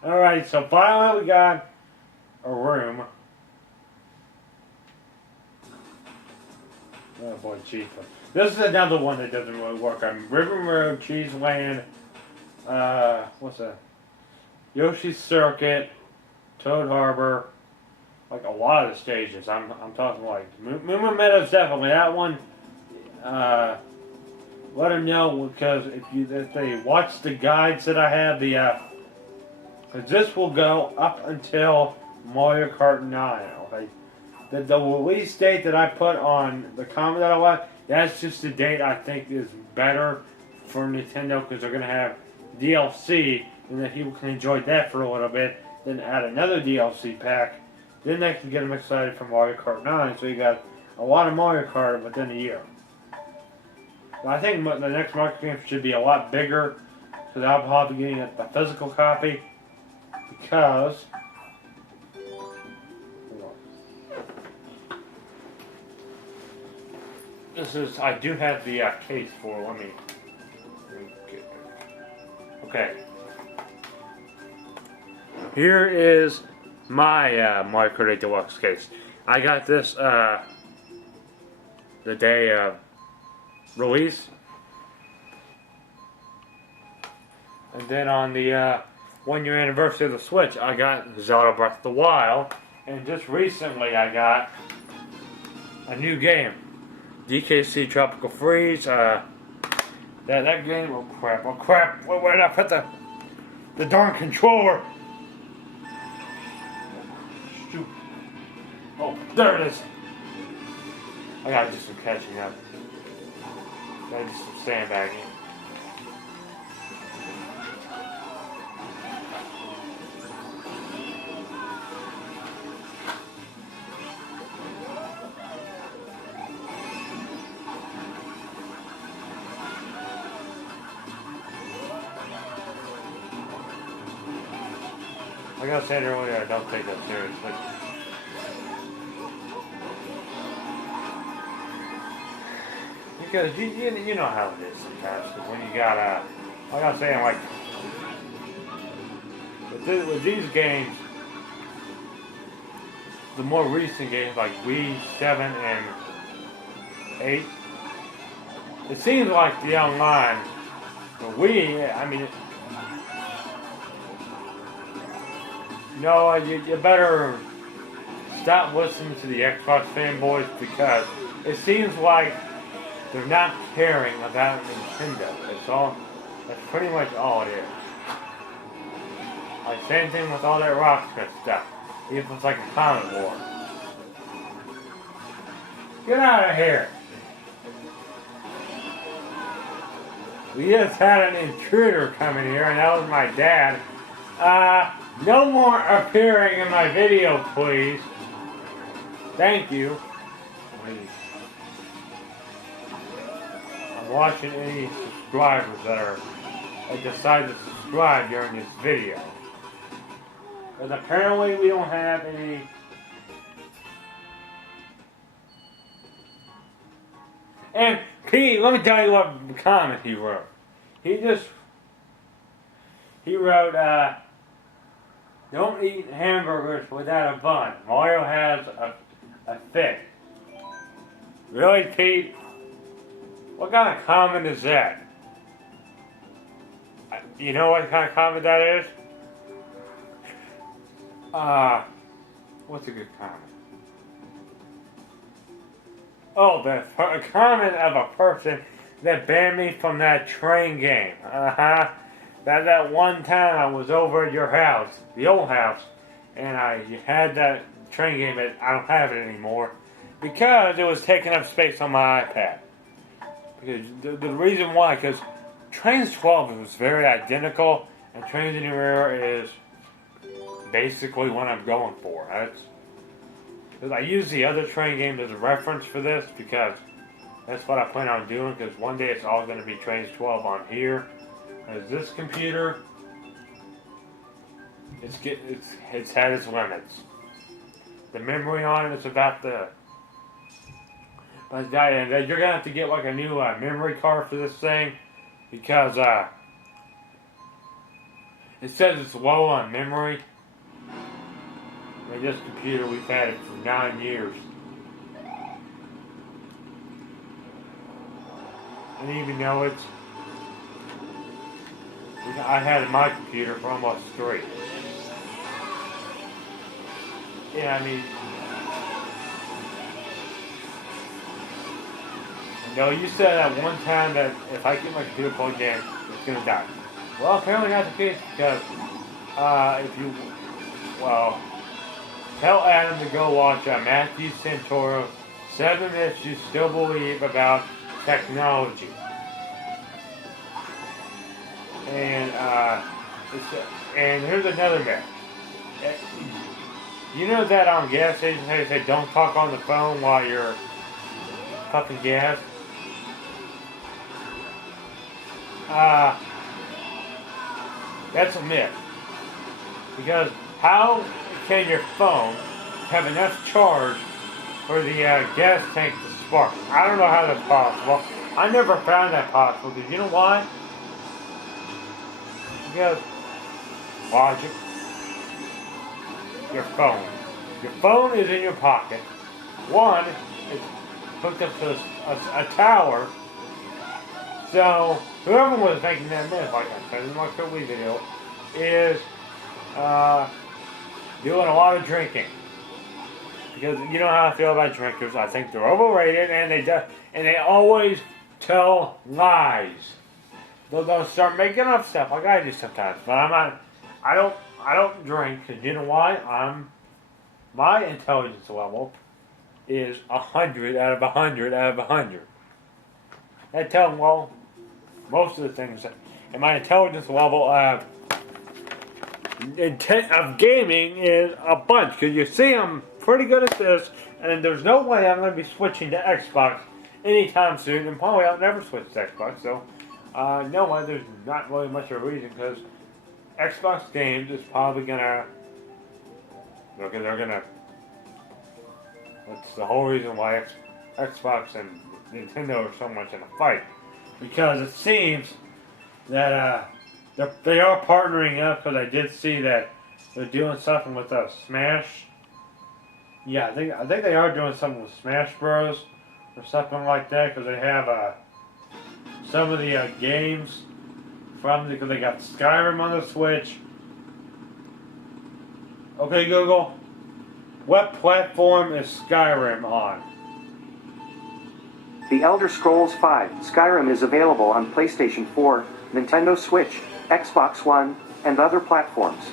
Alright, so finally we got a room. Oh boy, cheese. This is another one that doesn't really work. River Road, Cheese Land, what's that? Yoshi's Circuit, Toad Harbor, like a lot of the stages. I'm talking like Moon Meadows, definitely that one. Let them know, because if they watch the guides that I have, because this will go up until Mario Kart 9. Okay, the release date that I put on the comment that I left, that's just the date I think is better for Nintendo, because they're gonna have DLC, and then people can enjoy that for a little bit. Then add another DLC pack. Then they can get them excited for Mario Kart 9. So you got a lot of Mario Kart within a year. I think the next Mario game should be a lot bigger, because I'll probably be getting a physical copy, because this is, I do have the case for, let me get, okay. Here is my Mario Kart 8 Deluxe case. I got this the day of release. And then on the 1 year anniversary of the Switch, I got Zelda Breath of the Wild. And just recently I got a new game, DKC Tropical Freeze. That game, oh crap, where did I put the darn controller? Shoot. Oh, there it is. I gotta do some catching up. Gotta do some sandbagging. Like I said earlier, I don't take that seriously. Because you know how it is sometimes. Because when you got like I was saying, like with these games, the more recent games like Wii 7 and 8, it seems like the online, the Wii, I mean. No, you better stop listening to the Xbox fanboys, because it seems like they're not caring about Nintendo. That's pretty much all it is. Like, same thing with all that Rockstar stuff. Even if it's like a comic war. Get out of here! We just had an intruder coming here, and that was my dad. No more appearing in my video, please. Thank you. I'm watching any subscribers that decide to subscribe during this video. Because apparently we don't have any. And Pete, let me tell you what comment he wrote. He wrote, don't eat hamburgers without a bun. Mario has a fit. Really, Pete? What kind of comment is that? You know what kind of comment that is? What's a good comment? Oh, the comment of a person that banned me from that train game. That one time I was over at your house, the old house, and you had that train game, but I don't have it anymore because it was taking up space on my iPad. Because the reason why, because Trains 12 was very identical, and Trains Anywhere is basically what I'm going for. Because I use the other train game as a reference for this, because That's what I plan on doing, because one day it's all going to be Trace 12 on here. Because this computer, it's had its limits. The memory on it is about the. But you're gonna have to get like a new memory card for this thing, because it says it's low on memory. I mean, this computer, we've had it for 9 years. And even though I had my computer for almost 3. Yeah, I mean, no, you said at one time that if I get my computer plugged in, it's gonna die. Well, apparently not the case, because tell Adam to go watch Matthew Santoro, 7 Myths You Still Believe About Technology. And and here's another myth. You know that on gas stations they say don't talk on the phone while you're pumping gas? That's a myth. Because how can your phone have enough charge for the gas tank to spark? I don't know how that's possible. I never found that possible. Because you know why? Because logic. Your phone. Your phone is in your pocket. One, it's hooked up to a tower. So, whoever was making that myth, like I said in my Kobe video, is doing a lot of drinking. Because you know how I feel about drinkers. I think they're overrated, and they always tell lies. They'll start making up stuff like I do sometimes. But I'm not. I don't drink, because you know why? My intelligence level is 100 out of 100 out of 100. I tell them, well, most of the things, and my intelligence level of gaming is a bunch. Because you see, I'm pretty good at this, and there's no way I'm going to be switching to Xbox anytime soon, and probably I'll never switch to Xbox. So, no way, there's not really much of a reason, because Xbox games is probably gonna. They're gonna. That's the whole reason why Xbox and Nintendo are so much in a fight, because it seems that they are partnering up. Because I did see that they're doing something with Smash. Yeah, I think they are doing something with Smash Bros. Or something like that. Because they have some of the games. Because they got Skyrim on the Switch. Okay, Google. What platform is Skyrim on? The Elder Scrolls V: Skyrim is available on PlayStation 4, Nintendo Switch, Xbox One, and other platforms.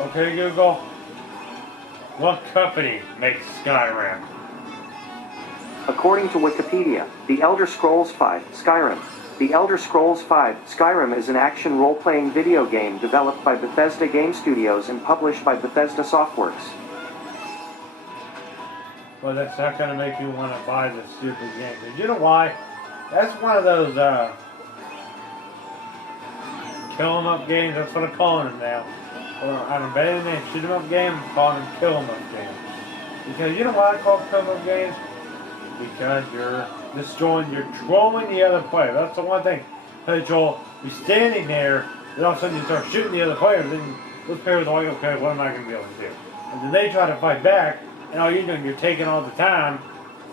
Okay, Google. What company makes Skyrim? According to Wikipedia, The Elder Scrolls V: Skyrim. The Elder Scrolls V: Skyrim is an action role-playing video game developed by Bethesda Game Studios and published by Bethesda Softworks. Well, that's not going to make you want to buy this stupid game. Because you know why? That's one of those kill 'em up games. That's what I'm calling them now. Or I'm abandoning name shoot 'em up game. I'm calling them kill 'em up games. Because you know why I call them kill 'em up games? Because you're trolling the other player. That's the one thing. Hey Joel, you're standing there, then all of a sudden you start shooting the other player, then those players are like, okay, what am I going to be able to do? And then they try to fight back, and all you're doing, you're taking all the time,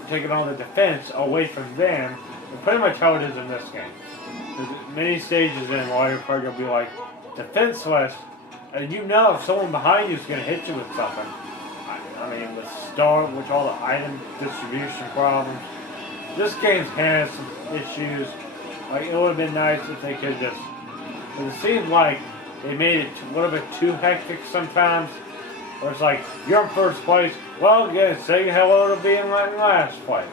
taking all the defense away from them, and pretty much how it is in this game. There's many stages in Mario Kart you'll be like, defenseless, and you know if someone behind you is going to hit you with something. I mean, with all the item distribution problems. This game has some issues. Like, it would have been nice if they could just. But it seems like they made it a little bit too hectic sometimes. Where it's like, you're in first place. Well, yeah, say hello to being right in last place.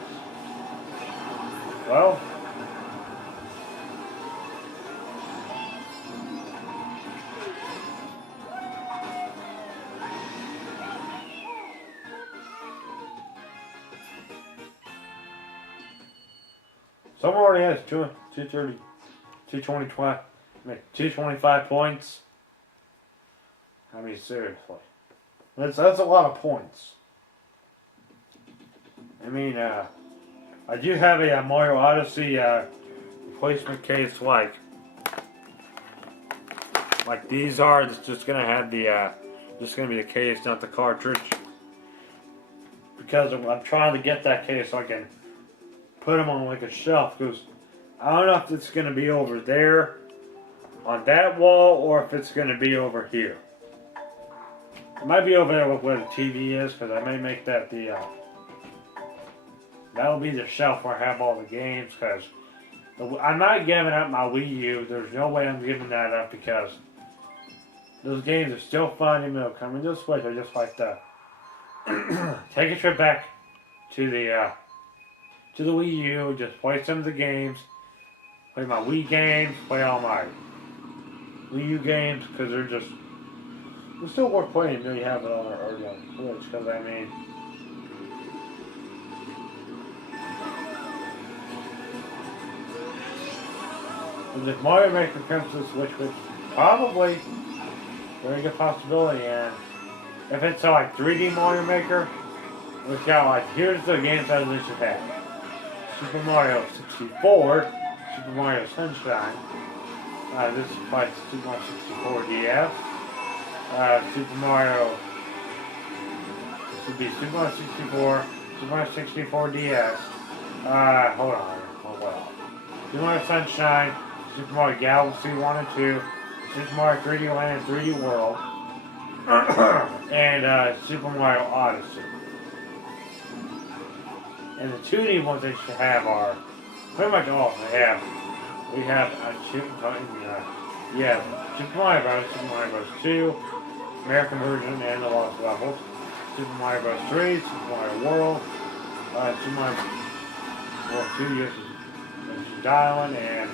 Well. Someone already has 230, 225 points. I mean, seriously. That's a lot of points. I mean, I do have a Mario Odyssey replacement case like these are. It's just gonna have the just gonna be the case, not the cartridge, because I'm trying to get that case so I can put them on like a shelf. Because I don't know if it's gonna be over there on that wall or if it's gonna be over here. It might be over there where the TV is, because I may make that the that'll be the shelf where I have all the games. Because I'm not giving up my Wii U. There's no way I'm giving that up, because those games are still fun, even though coming to the Switch. I just like to take a trip back to the Wii U, just play some of the games, play my Wii games, play all my Wii U games, because they're still worth playing until you have it on the Switch. Because I mean, if Mario Maker comes to the Switch, which probably very good possibility, and if it's like 3D Mario Maker, which got like, here's the games that they should have: Super Mario 64, Super Mario Sunshine. This is like Super Mario 64 DS. Super Mario. This would be Super Mario 64, Super Mario 64 DS. Hold on. Oh well. Super Mario Sunshine, Super Mario Galaxy 1 and 2, Super Mario 3D Land and 3D World, and Super Mario Odyssey. And the 2D ones they should have are pretty much all we have Super Mario Bros., Super Mario Bros. 2, American version, and the Lost Levels, Super Mario Bros. 3, Super Mario World, Super Mario World 2, Yoshi's Island, and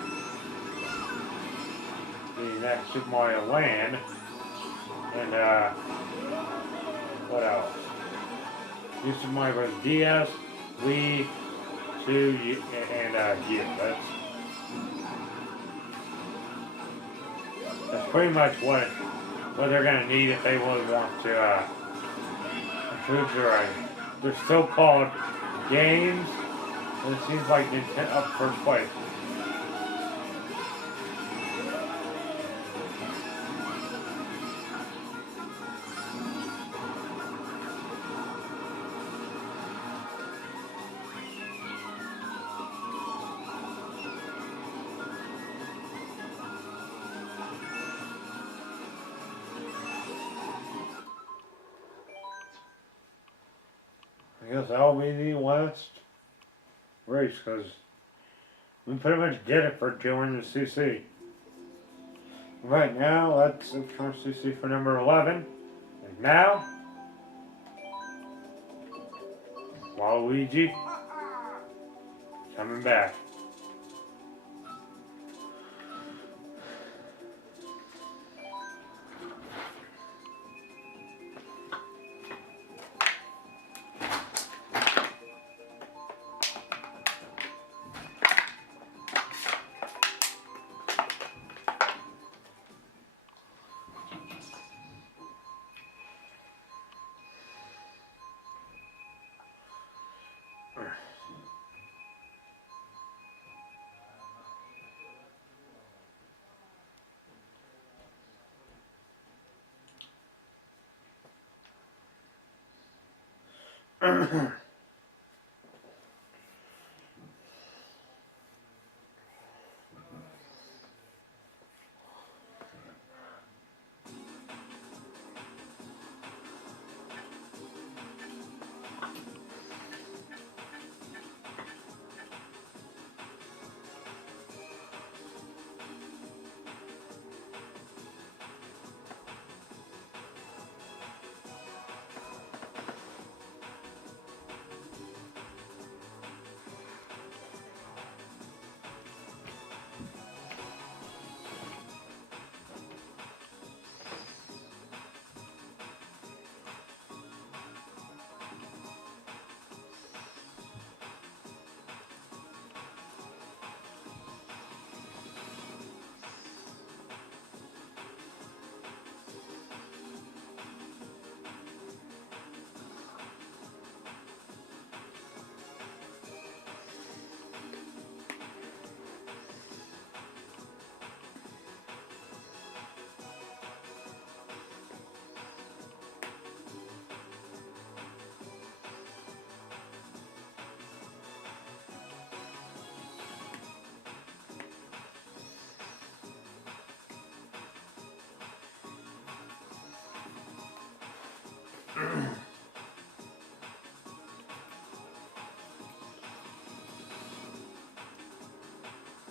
the next Super Mario Land, and what else? New Super Mario Bros. DS, Wii, 2, and yeah, that's pretty much what they're gonna need if they really want to improve their so-called games. And it seems like Nintendo up first place. I guess that'll be the last race, because we pretty much did it for joining the CC. Right now, that's CC for number 11. And now, Waluigi coming back.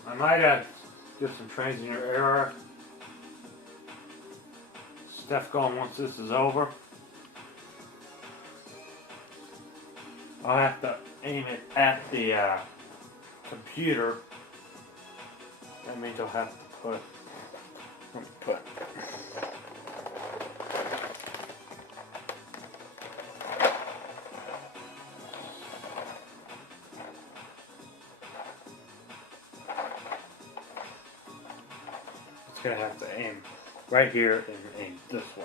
I might get some trains in your area stuff going once this is over. I'll have to aim it at the computer. That means I'll have to put. Let me put. It's gonna have to aim right here and aim this way.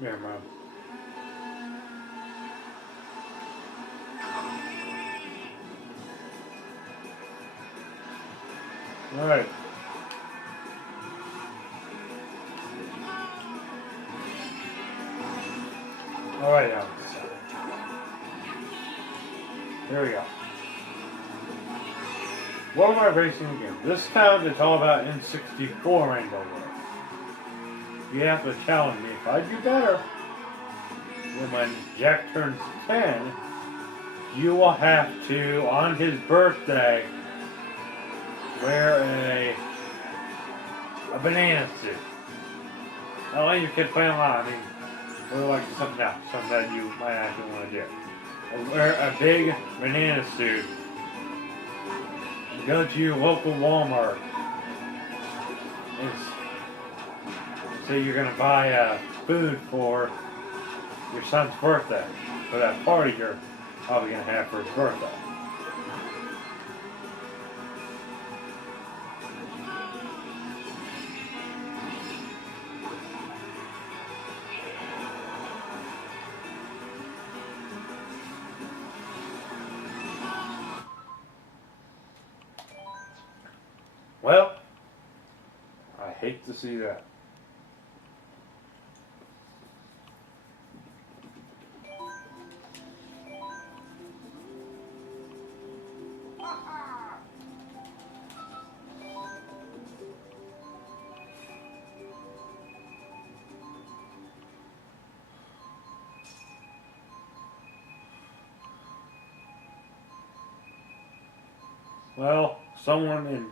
There, Mom. Alright. Alright, now. Here we go. What am I racing again? This time it's all about N64 Rainbow Road. You have to challenge me. If I do better, then when Jack turns 10, you will have to, on his birthday, wear a banana suit. Not only your kid playing a lot, I mean, or like something else, something that you might actually want to do. Or wear a big banana suit. Go to your local Walmart. So you're going to buy food for your son's birthday. For that party you're probably going to have for his birthday. Well, I hate to see that. Well, someone in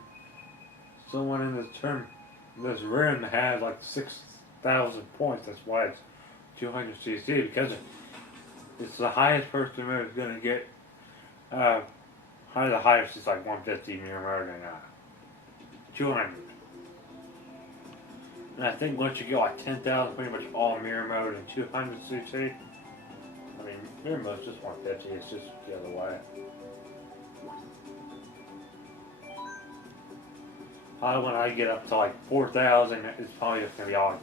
this room has like 6,000 points. That's why it's 200 cc, because it's the highest person is going to get. The highest is like 150 mirror mode and 200. And I think once you get like 10,000, pretty much all mirror mode and 200 cc. I mean, mirror mode's just 150. It's just the other way. When I get up to like 4,000, it's probably just going to be all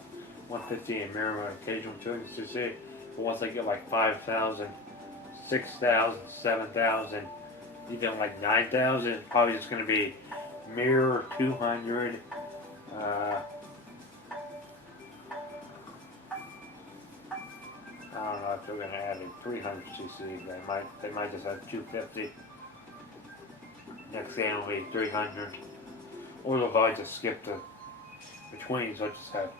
150 in minimum occasional 200cc. But once I get like 5,000, 6,000, 7,000, even like 9,000, it's probably just going to be mirror 200. I don't know if they're going to add a 300cc. They might just have 250. Next game will be 300. Or they'll probably just skip the between, so I just have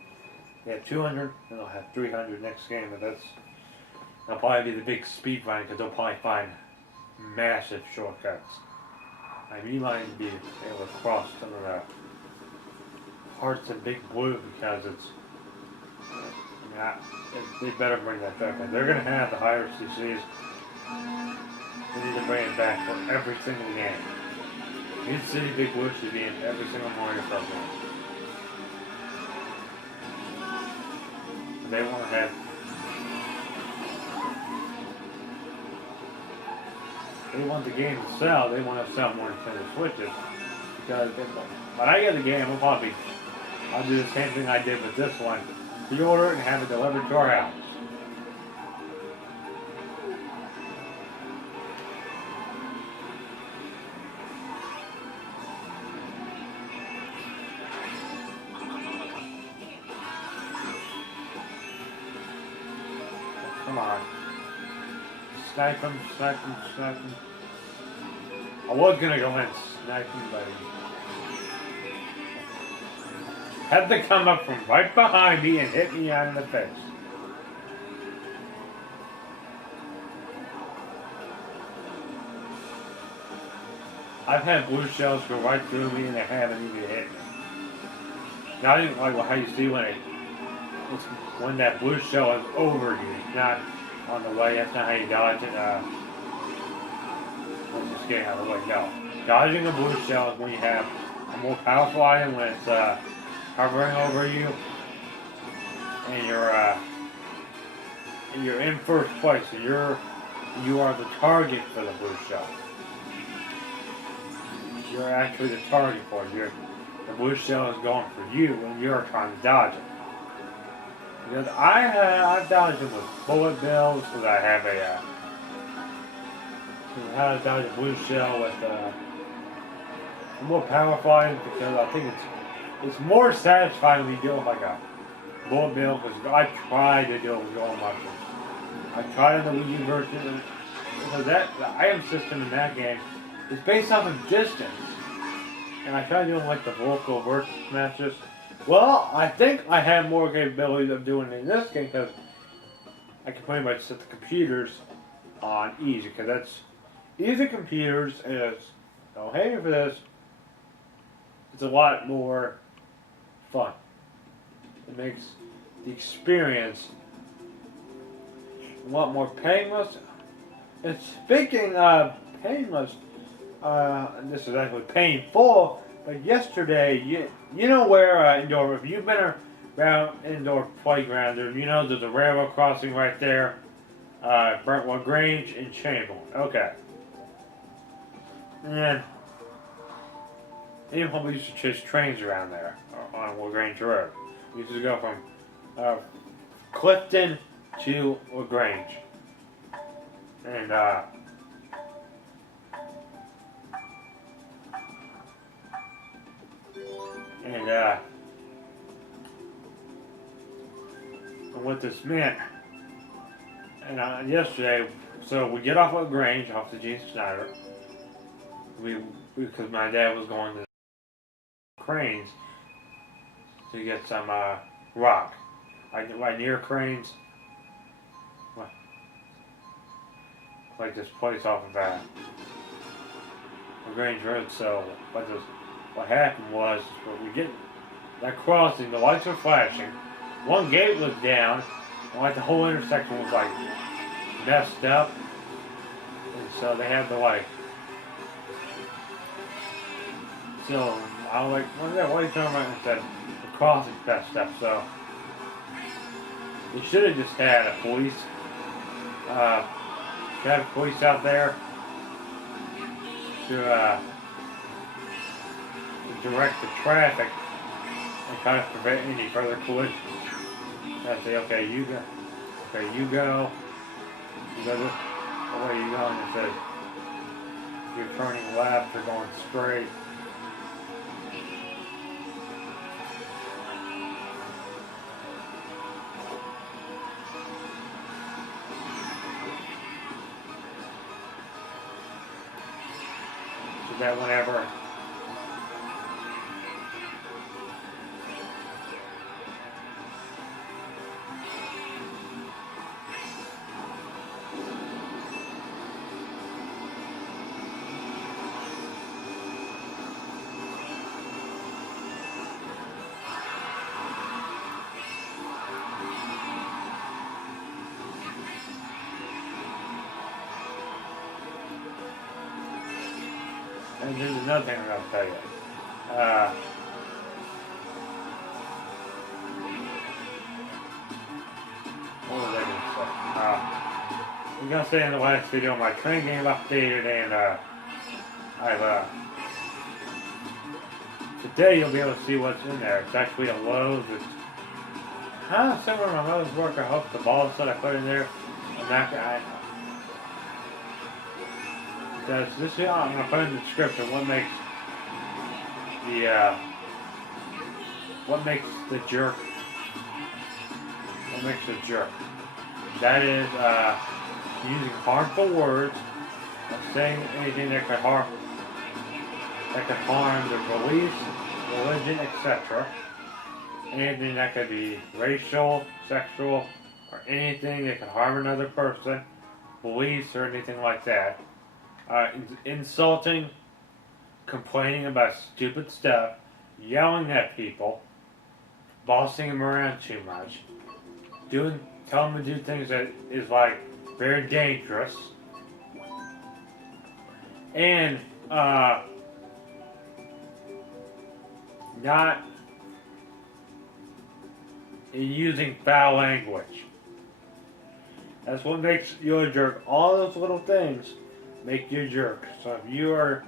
200, and I'll have 300 next game, but that'll probably be the big speed run, because they'll probably find massive shortcuts. I mean, might be able to cross some of the parts of Big Blue, because they better bring that back. They're going to have the higher CCs. They need to bring it back for every single game. Mid-City Big Blue should be in every single Mario Kart game. They want to have. They want the game to sell. They want to sell more Nintendo Switches, because when I get the game, I'll do the same thing I did with this one: pre-order it and have it delivered to our house. Come on. Snipe him, snipe him, snipe him. I was gonna go in and snipe him, but he had to come up from right behind me and hit me on the face. I've had blue shells go right through me and they haven't even hit me. Not even like how you see when that blue shell is over you, not on the way. That's not how you dodge it. Let's just get out of the way. No. Dodging a blue shell is when you have a more powerful item, when it's hovering over you, and you're in first place, and you are the target for the blue shell. You're actually the target for it. The blue shell is going for you when you're trying to dodge it. Because I've dodged them with bullet bills, because I have how to dodge a blue shell with a more powerful item, because I think it's more satisfying when you deal with like a bullet bill, because I tried to deal with going mushrooms. I tried on the Wii U version, because the item system in that game is based off of distance. And I tried doing like the vocal versus matches. Well, I think I have more capabilities of doing it in this game, because I can pretty much set the computers on easy, because that's easy computers is, don't hate me for this, it's a lot more fun. It makes the experience a lot more painless. And speaking of painless, this is actually painful, but yesterday, you know where indoor, if you've been around indoor playgrounds, you know there's a railroad crossing right there, Brentwood Grange and Chamberlain. Okay. And even when we used to chase trains around there, on LaGrange Road. We used to go from Clifton to LaGrange. And what this meant, and yesterday, so we get off LaGrange, off the Gene Snyder, because my dad was going to Cranes to get some rock. I get right near Cranes, like this place off of LaGrange Road. So what happened was, when we get that crossing, the lights are flashing. One gate was down, and like the whole intersection was like messed up, and so they had to like. So I was like, what are you talking about? And said the crossing's messed up. So they should have just had a police, out there to direct the traffic and kind of prevent any further collisions. I say, okay, you go. Okay, you go. You go this. Oh, where are you going? It says you're turning left or going straight. So that whenever and there's another thing I'm going to tell you. What was I going to say? I'm going to say in the last video, my train game updated, and I've today you'll be able to see what's in there. It's actually a Lowe's. It's kind of similar to my Lowe's work. I hope the balls that I put in there, I'm not going to. Because this is, I'm going to put in the description what makes the jerk. What makes a jerk? That is using harmful words, saying anything that could harm the beliefs, religion, etc. Anything that could be racial, sexual, or anything that could harm another person, beliefs, or anything like that. Insulting, complaining about stupid stuff, yelling at people, bossing them around too much, telling them to do things that is like very dangerous, and not using foul language. That's what makes you a jerk. All those little things make you a jerk. So if you are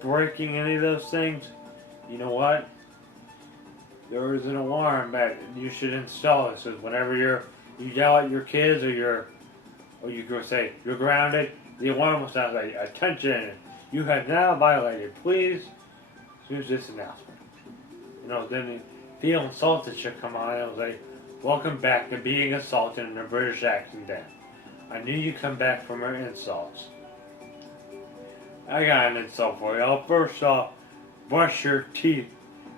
breaking any of those things, you know what? There is an alarm that you should install. It says whenever you yell at your kids or you go say you're grounded, the alarm will sound like attention. You have now violated. Please use this announcement. You know, then the feel insulted should come on and say, welcome back to being assaulted in a British accent then. I knew you'd come back from her insults. I got an insult for you. First off, brush your teeth.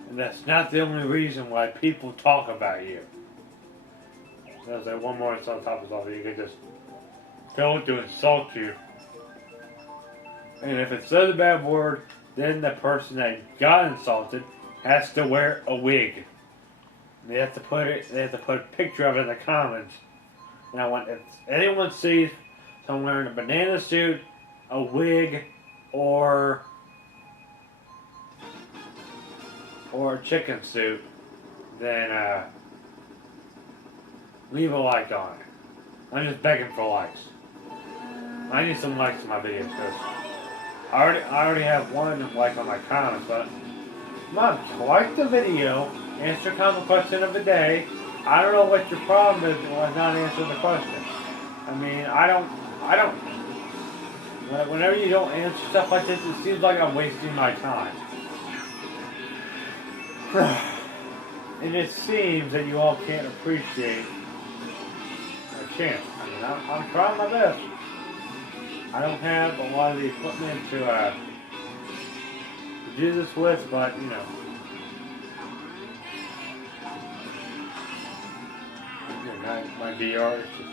And that's not the only reason why people talk about you. So there's like one more insult on top of something. You could just tell it to insult you. And if it says a bad word, then the person that got insulted has to wear a wig. They have to put a picture of it in the comments. Now, if anyone sees someone wearing a banana suit, a wig, or a chicken suit, then leave a like on it. I'm just begging for likes. I need some likes on my videos because I already have one like on my comments, but Mom, like the video, answer common question of the day. I don't know what your problem is with not answering the question. I mean, I don't. Whenever you don't answer stuff like this, it seems like I'm wasting my time. And it seems that you all can't appreciate my chance. I mean, I'm trying my best. I don't have a lot of the equipment to do this with, but you know. My VR is just.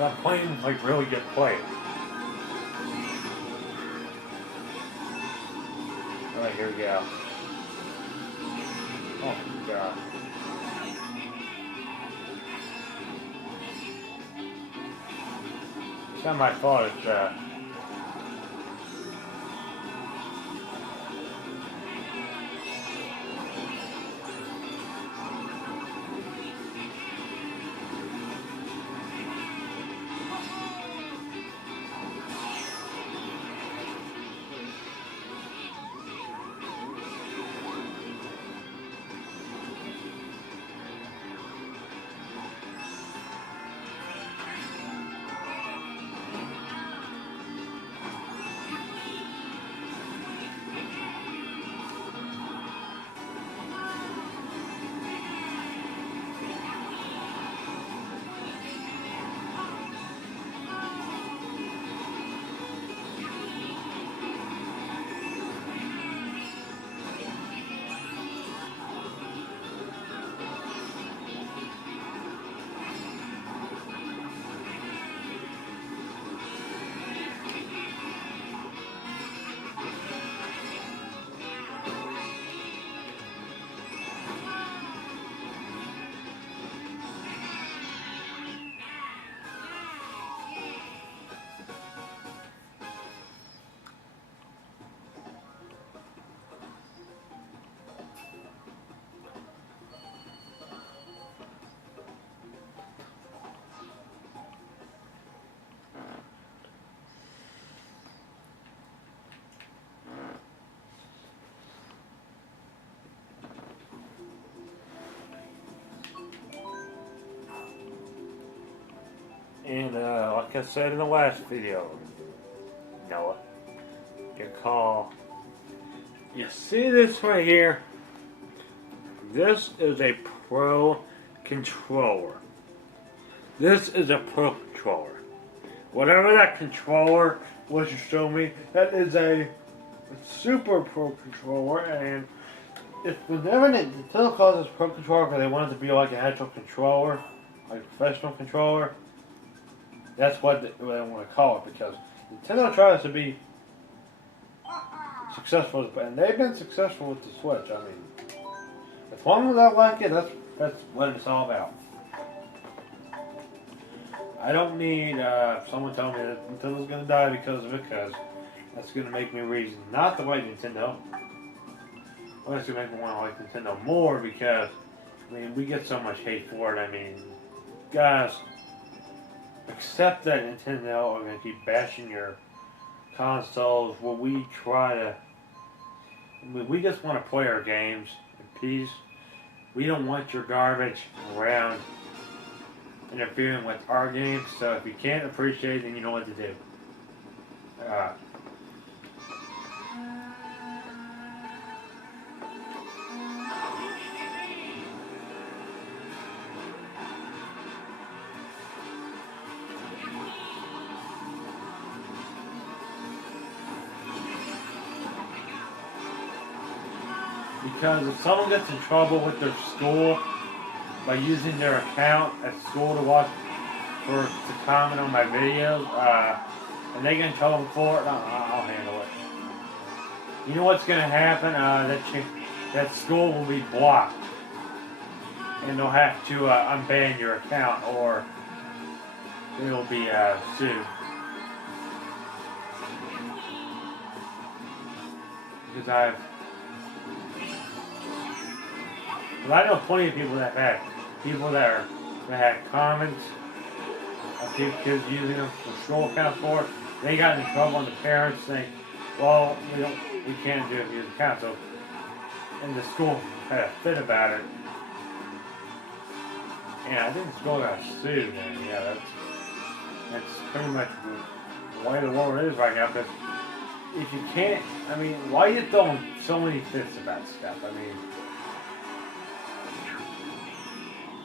I'm playing like really good players. Alright, here we go. Oh my god. It's not my fault, it's And like I said in the last video, Noah, your call. You see this right here? This is a Pro controller. This is a Pro controller. Whatever that controller was you showed me, that is a Super Pro controller, and if whenever Nintendo calls this Pro controller because they want it to be like an actual controller, like a professional controller, that's what they want to call it, because Nintendo tries to be successful, and they've been successful with the Switch. I mean, as long as I like it, that's what it's all about. I don't need someone telling me that Nintendo's going to die because of it, because that's going to make me a reason not to like Nintendo. Well, that's going to make me want to like Nintendo more, because, I mean, we get so much hate for it. I mean, guys, accept that Nintendo are going to keep bashing your consoles where we try to... I mean, we just want to play our games in peace. We don't want your garbage around interfering with our games, so if you can't appreciate it, then you know what to do. Because if someone gets in trouble with their school by using their account at school to comment on my videos, and they get in trouble for it, I'll handle it. You know what's going to happen? That school will be blocked, and they'll have to unban your account, or it'll be sued. Because I know plenty of people that had comments of kids using them for school accounts for it. They got in trouble, and the parents think, well, we can't do it for your account. So, and the school had a fit about it. And I think the school got sued. And yeah, that's pretty much the way the world is right now. Because if you can't, I mean, why are you throwing so many fits about stuff? I mean,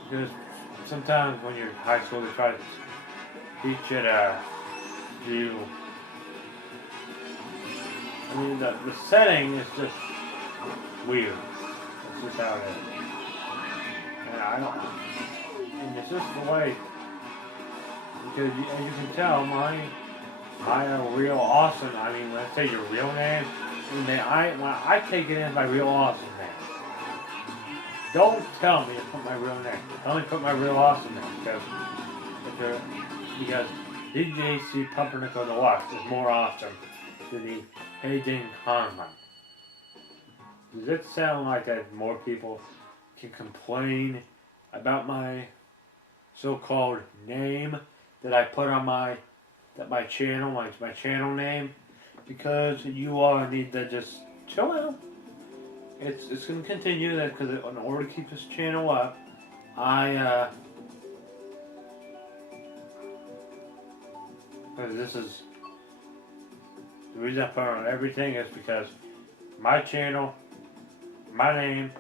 because sometimes when you're in high school, they try to teach you to do. I mean, the setting is just weird. That's just how it is. And I don't. And it's just the way. Because as you can tell, my real awesome. I mean, when I say your real name, when I take it in by real awesome name. Don't tell me to put my real name. Only put my real awesome name, because DJC Pumpernickel Deluxe is more awesome than the Hayden Conman. Does it sound like that more people can complain about my so-called name that I put on my channel, my channel name? Because you all need to just chill out. It's going to continue that, because in order to keep this channel up, because this is the reason I put on everything is because my channel, my name,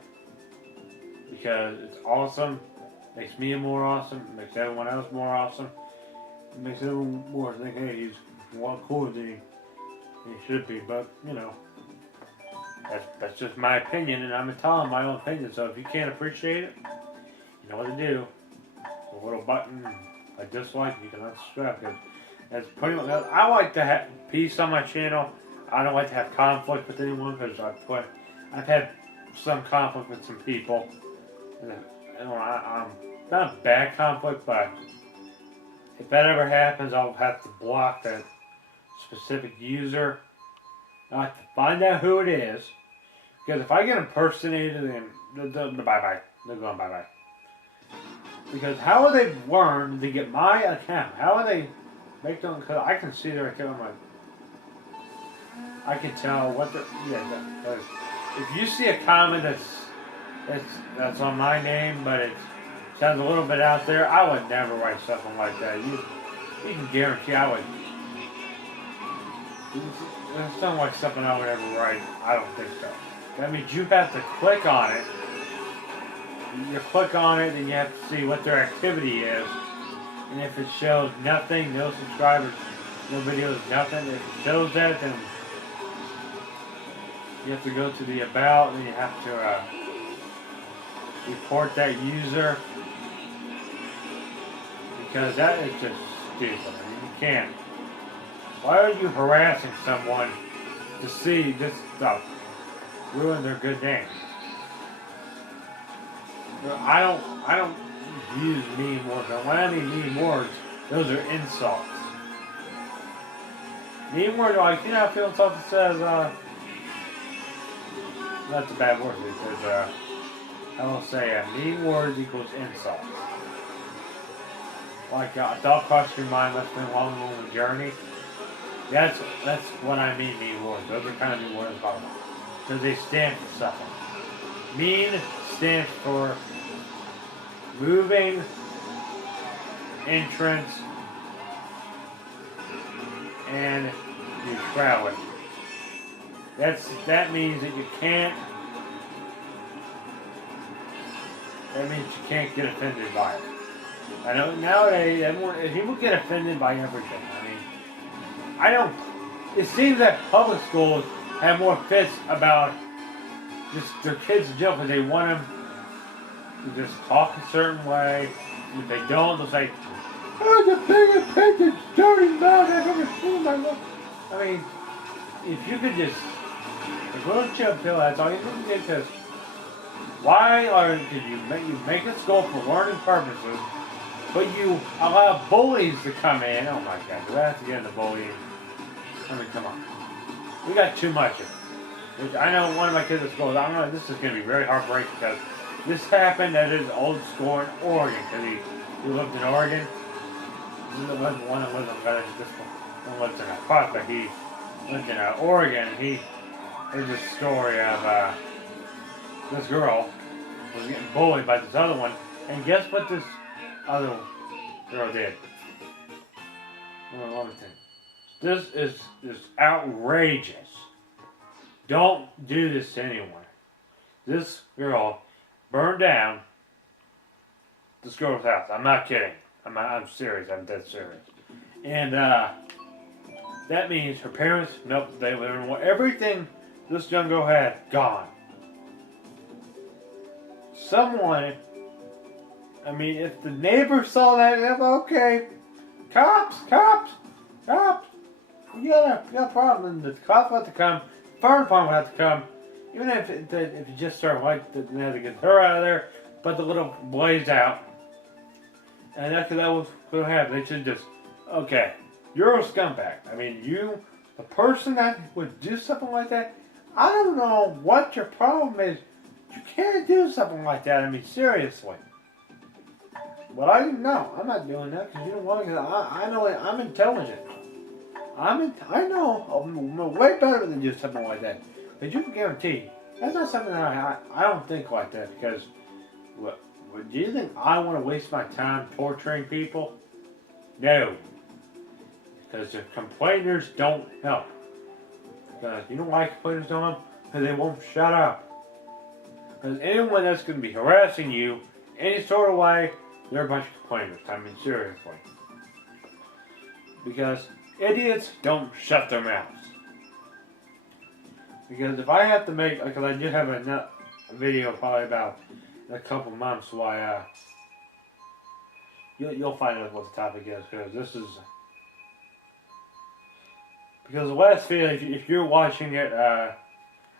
because it's awesome, makes me more awesome, makes everyone else more awesome, it makes everyone more think, hey, he's a lot cooler than he should be, but you know. That's just my opinion, and I'm telling my own opinion. So if you can't appreciate it, you know what to do. A little button, a dislike, you can unsubscribe. That's pretty much. I like to have peace on my channel. I don't like to have conflict with anyone, because I've had some conflict with some people. I'm not a bad conflict, but if that ever happens, I'll have to block that specific user. I have to find out who it is. Because if I get impersonated, then bye-bye. They're going bye-bye. Because how are they learned to get my account? How are they make them? Because I can see their account. I can tell what the if you see a comment that's on my name, but it sounds a little bit out there, I would never write something like that. you can guarantee I would. It's not like something I would ever write. I don't think so. That means you have to click on it. You click on it, and you have to see what their activity is. And if it shows nothing, no subscribers, no videos, nothing, if it shows that, then you have to go to the about, and you have to report that user. Because that is just stupid. I mean, you can't. Why are you harassing someone to see this stuff ruin their good name? I don't use mean words. When I mean mean words, those are insults. Mean words, like, you know, if you something says, that's a bad word, because, I will say, mean words equals insults. Like, a thought crossed your mind, that's been a long journey. That's what I mean, mean words. Those are kind of mean words about them. Because they stand for something. Mean stands for moving, entrance, and neutrality. That means that you can't. That means you can't get offended by it. I know nowadays people get offended by everything. I don't. It seems that public schools have more fits about just their kids in jail because they want them to just talk a certain way. If they don't, they'll say, "Oh, the big opinion, dirty mouth, I've ever seen my life." I mean, if you could just go to chill pill, that's all you can do. Because did you make a school for learning purposes, but you allow bullies to come in? Oh my God, do I have to get into bullying? I mean, come on. We got too much of it. Which I know one of my kids at school, I know this is going to be very heartbreaking because this happened at his old school in Oregon. Because he lived in Oregon. He wasn't one that lived in this one lives in a pot, but he lived in Oregon. There's this story of this girl was getting bullied by this other one. And guess what this other girl did? Well, let me think. This is outrageous. Don't do this to anyone. This girl burned down this girl's house. I'm not kidding. I'm serious. I'm dead serious. And that means her parents, nope, they want everything this young girl had gone. Someone, I mean, if the neighbor saw that, okay, cops. You got a problem. The cops have to come. Fire department will have to come. Even if you just start like, they have to get her out of there, put the little blaze out, and that was going to happen. They should just, okay, you're a scumbag. I mean, the person that would do something like that, I don't know what your problem is. You can't do something like that. I mean, seriously. Well, I didn't know. I'm not doing that because you don't want to. I know I'm intelligent. I know I'm way better than just something like that. But you can guarantee that's not something that I don't think like that because. Do you think I want to waste my time torturing people? No. Because the complainers don't help. Because you know why complainers don't help? Because they won't shut up. Because anyone that's going to be harassing you any sort of way, they're a bunch of complainers. I mean, seriously. Because idiots don't shut their mouths. Because if I have to make, because I do have a video probably about a couple months why you'll find out what the topic is because this is because the last video if you're watching it at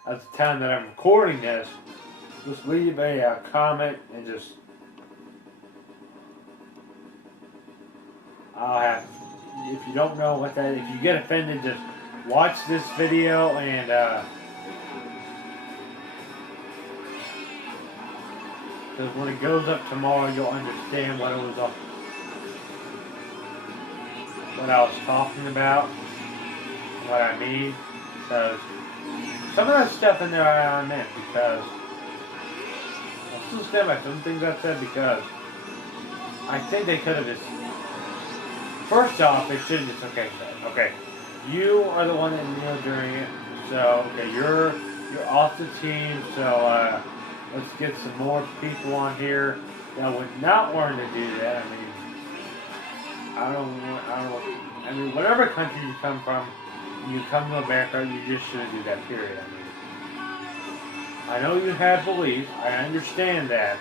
the time that I'm recording this, just leave a comment and just I'll have if you don't know what that if you get offended just watch this video and because when it goes up tomorrow, you'll understand what it was what I was talking about, what I mean. Because some of that stuff in there I meant because I'll still stand by some things I said because I think they could have just first off, it should just okay. You are the one that kneeled during it, so okay, you're off the team. So let's get some more people on here that would not want to do that. I mean, I don't. I mean, whatever country you come from, you come to America, you just shouldn't do that. Period. I mean, I know you have beliefs. I understand that.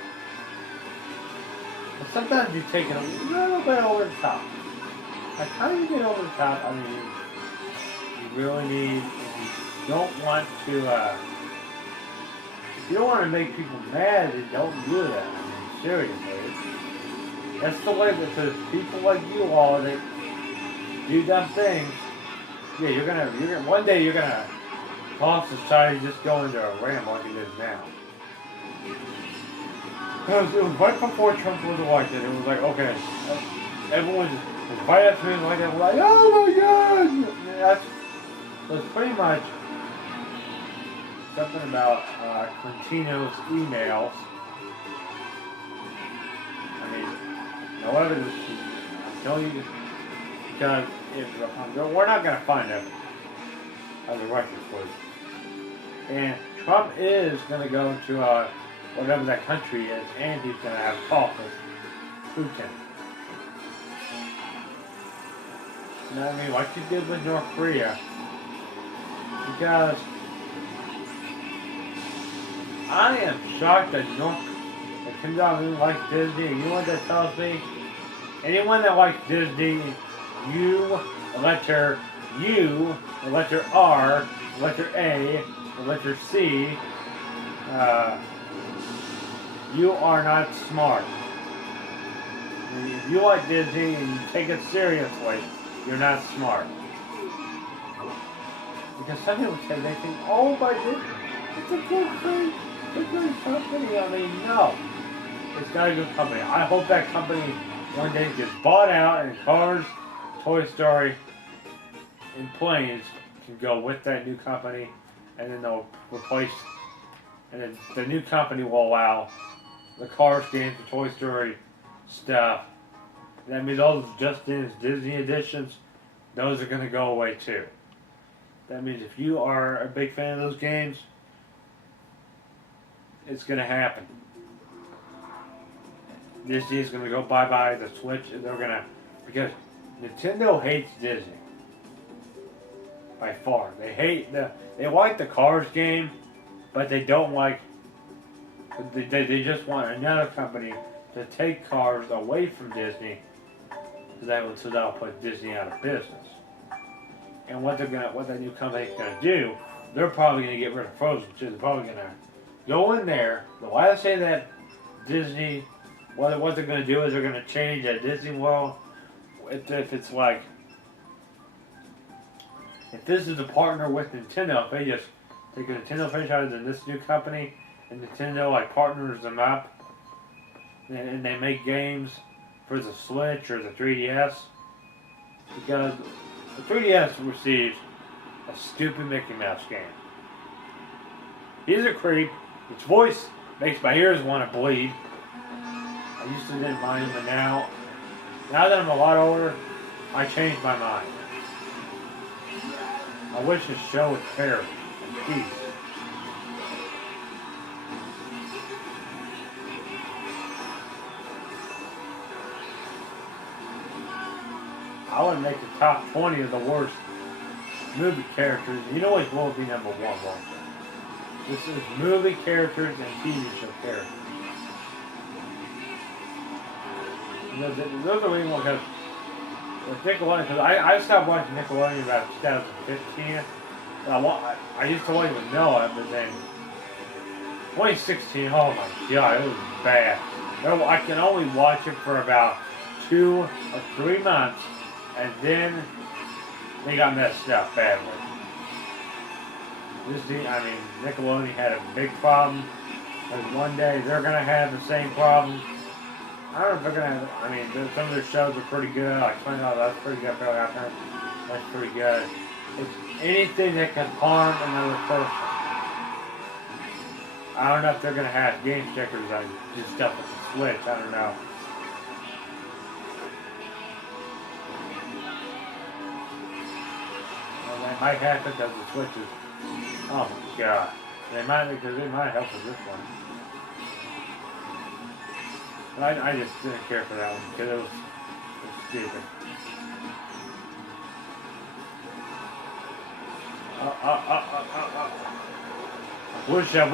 But sometimes you take it a little bit over the top. Like, how do you get over the top? I mean, you really need, if you don't want to, if you don't want to make people mad, then don't do that. I mean, seriously. That's the way, because people like you all that do dumb things, yeah, you're gonna, one day you're gonna cause society just go into a ramble like it is now. It was right before Trump was elected. It was like, okay, everyone was right after me like that. We're like, oh my God! That's pretty much something about Quintino's emails. I mean, however, I'm telling you, because we're not going to find out the record for you. And Trump is going to go to whatever that country is, and he's going to have talk with Putin. You know what I mean? Like you did with North Korea. Because I am shocked that Kim Jong-un likes Disney. And you know what that tells me? Anyone that likes Disney, the letter R, the letter A, the letter C, you are not smart. If you like Disney and you take it seriously, you're not smart. Because some people say they think, oh my goodness, it's a good thing, it's a good company. I mean, no. It's not a good company. I hope that company one day gets bought out and Cars, Toy Story, and Planes can go with that new company, and then they'll replace, and then the new company will allow the Cars games, the Toy Story stuff. That means all those Justin's Disney editions, those are going to go away too. That means if you are a big fan of those games, it's going to happen. Disney is going to go bye-bye. The Switch, they're going to, because Nintendo hates Disney. By far. They like the Cars game, but they don't like, they just want another company to take Cars away from Disney, so that'll put Disney out of business. And what that new company's gonna do, they're probably gonna get rid of Frozen too. They're probably gonna go in there. Why I say that Disney, what they're gonna do is they're gonna change at Disney World. If it's like, if this is a partner with Nintendo, if they just take a Nintendo franchise and this new company, and Nintendo like partners them up, and they make games for the Switch or the 3DS, because the 3DS received a stupid Mickey Mouse game. He's a creep. His voice makes my ears want to bleed. I used to didn't mind him, but now that I'm a lot older, I changed my mind. I wish his show was fair and peace. I would make the top 20 of the worst movie characters. You know what will be number one, won't it? This is movie characters and TV show characters. Those are really because with Nickelodeon, because I stopped watching Nickelodeon about 2015. I used to watch it with Noah, but then 2016, oh my God, it was bad. I can only watch it for about 2 or 3 months, and then they got messed up badly. Nickelodeon had a big problem, because one day they're going to have the same problem. I don't know if they're going to have, some of their shows are pretty good, like SpongeBob, that's pretty good, that's pretty good. It's anything that can harm another person. I don't know if they're going to have game stickers on just stuff with the Switch, I don't know. It might happen because the switches. Oh my god. They might help with this one. But I just didn't care for that one because it was stupid. Push up.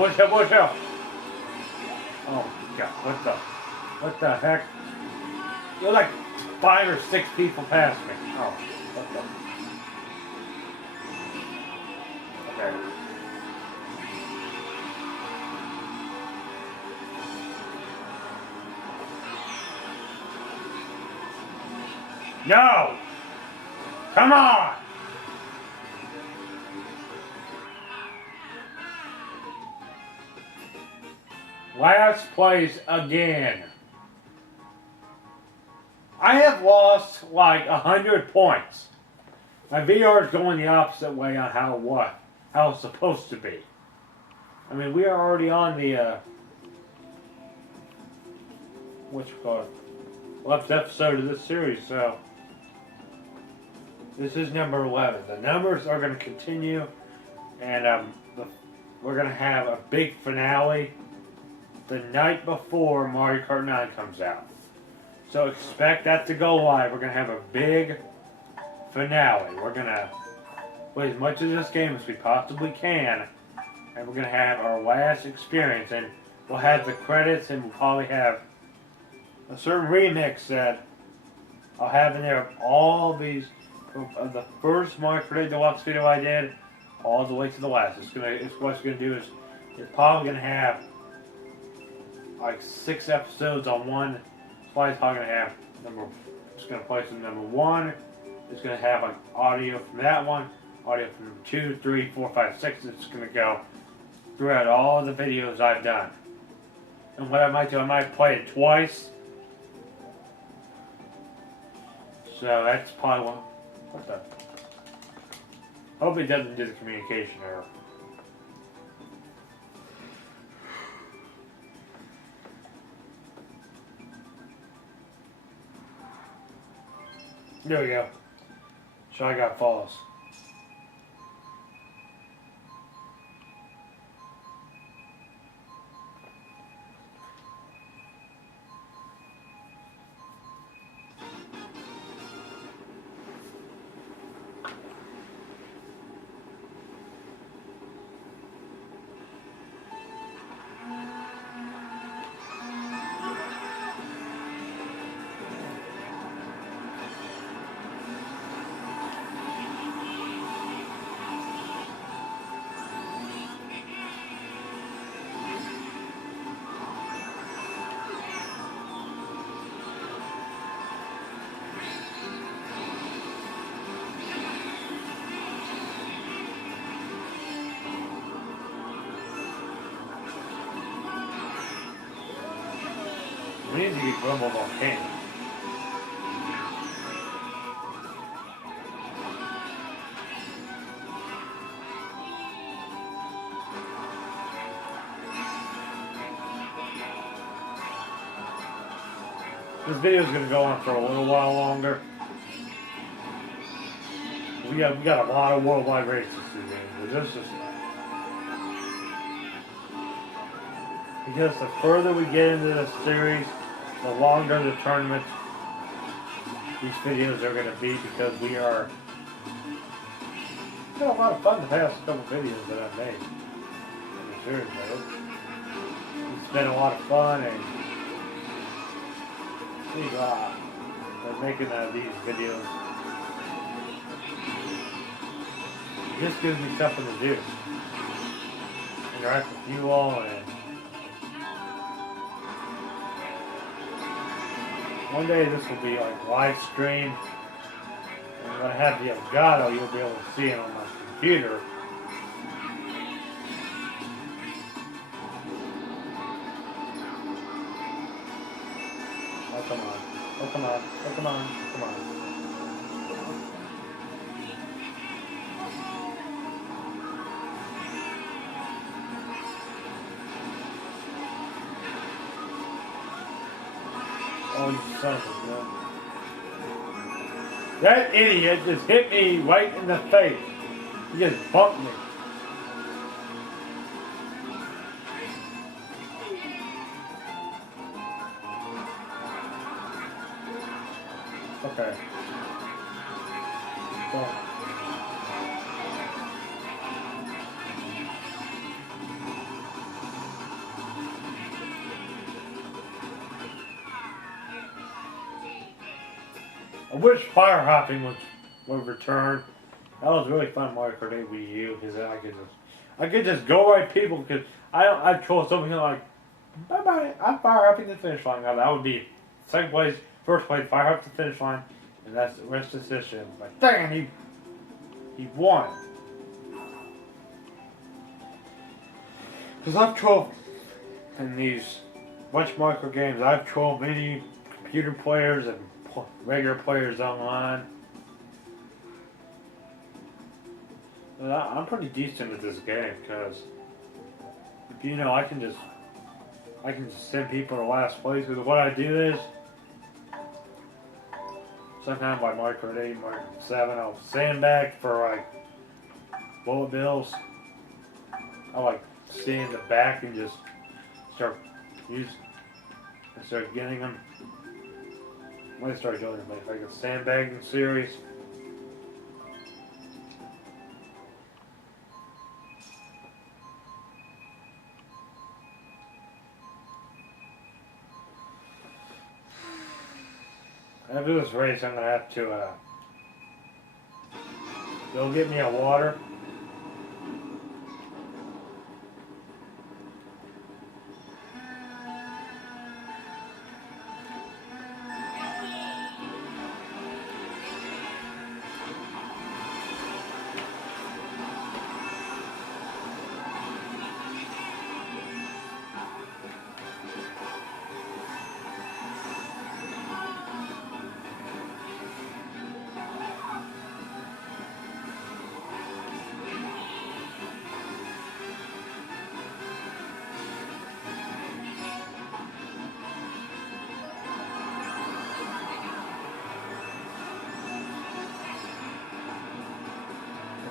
Oh god, what the heck? You're like 5 or 6 people past me. Oh, what the? Okay. No! Come on! Last place again. I have lost like 100 points. My VR is going the opposite way on how it's supposed to be. I mean, we are already on the what you call it, 11th episode of this series, so this is number 11. The numbers are going to continue, and we're going to have a big finale the night before Mario Kart 9 comes out. So expect that to go live. We're going to have a big finale. We're going to play as much of this game as we possibly can, and we're going to have our last experience, and we'll have the credits, and we'll probably have a certain remix that I'll have in there of all these, of the first Mario Kart Deluxe video I did, all the way to the last. What it's going to do is, it's probably going to have like 6 episodes on one. It's probably going to have it's going to play some number 1. It's going to have like audio from that one, audio from 2, 3, 4, 5, 6. It's going to go throughout all the videos I've done. And what I might do, I might play it twice. So that's probably what the... Hope it doesn't do the communication error. There we go. Shy Guy Falls. We need to get Grumble Volcano. This video is going to go on for a little while longer. We got a lot of worldwide races today, but this is... Because the further we get into this series, the longer the tournament these videos are going to be, because we are... It's been a lot of fun the past couple videos that I've made in the series mode. It's been a lot of fun, and we're making these videos. It just gives me something to do. Interact with you all, and one day this will be like live stream, and when I have the Elgato, you'll be able to see it on my computer. Oh come on, oh come on, oh come on, come on. Oh, you son of a gun. That idiot just hit me right in the face. He just bumped me. Okay. So. I wish fire hopping would return. That was really fun Mario Kart 8 Wii U because I could just go right people because I troll something like bye bye, I'm fire hopping the finish line. Now that would be second place, first place, fire hop the finish line, and that's the rest of the decision. But dang, he won. Because I've trolled in these bunch micro games. I've trolled many computer players and regular players online. But I'm pretty decent at this game because if you know I can just send people to last place. Because what I do is sometimes by Micro 8, Micro 7, I'll sandbag for like bullet bills. I like stay in the back and just start getting them. I might start doing it like a sandbagging series. After this race, I'm gonna have to go get me a water.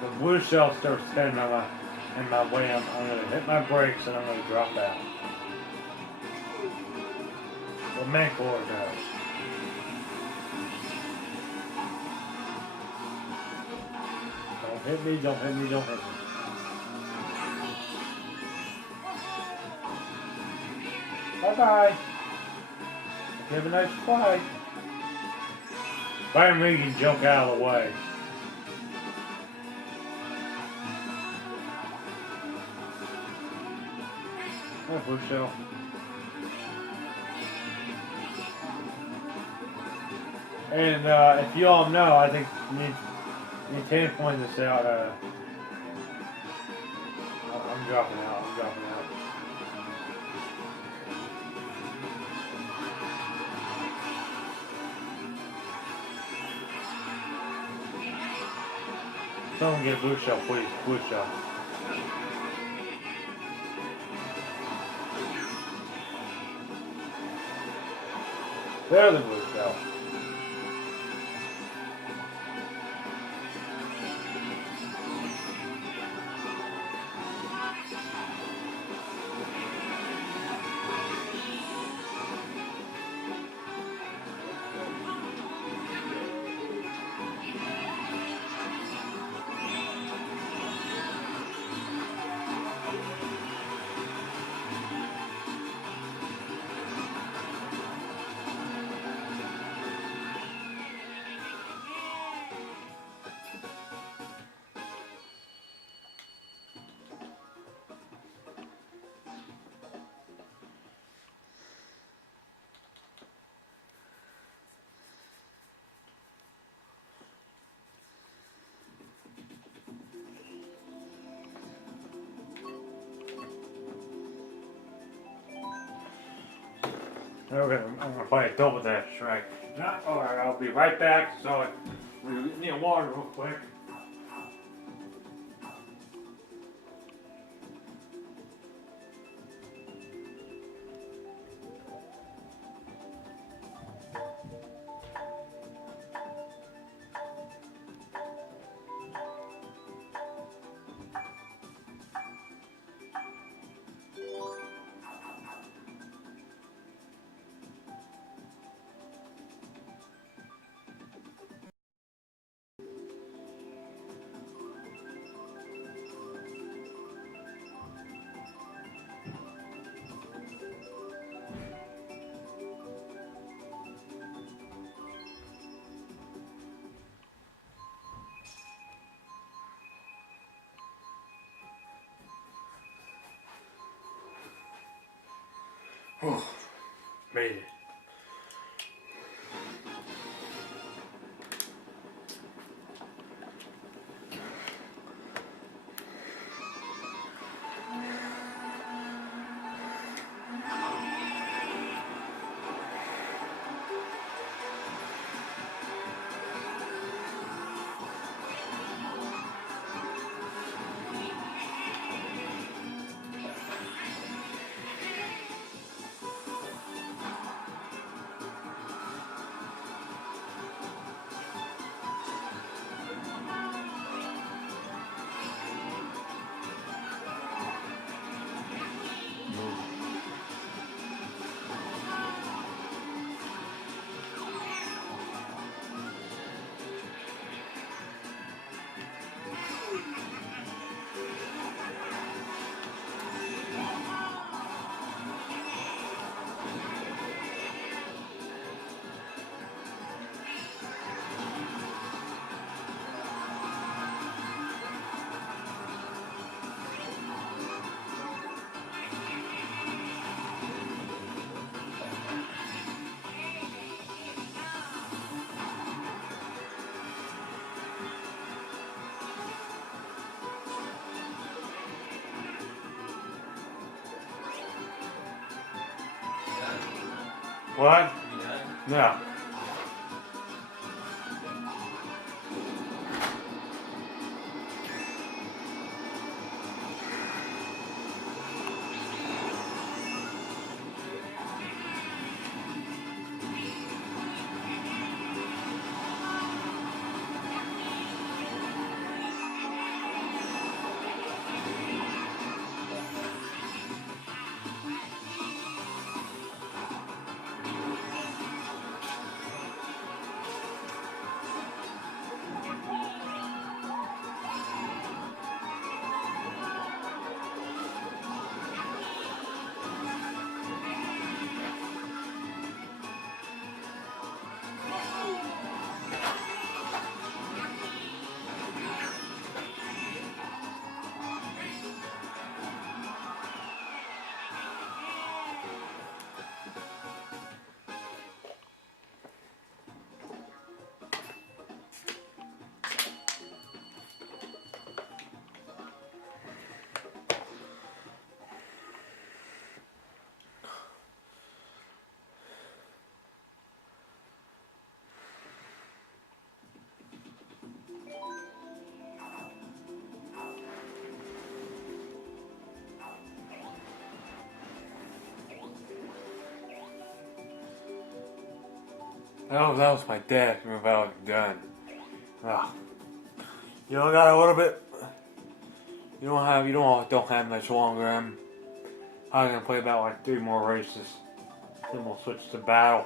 The blue shell starts heading in my way. I'm going to hit my brakes and I'm going to drop out. Well, Mancor does. Don't hit me, don't hit me, don't hit me. Bye-bye. Have a nice flight. Fire me, you can jump out of the way. Oh, blue shell. And if you all know, I think Nintendo pointed this out. I'm dropping out. I'm dropping out. Someone get blue shell, please. Blue shell. There's the blue shell. Okay, I'm gonna play a double dash strike. Alright, I'll be right back. So, we need water real quick. Made it. What? No. Oh, that was my desk without a gun. Oh. You know, I got a little bit. Don't have much longer. I'm gonna play about like 3 more races. Then we'll switch to battle.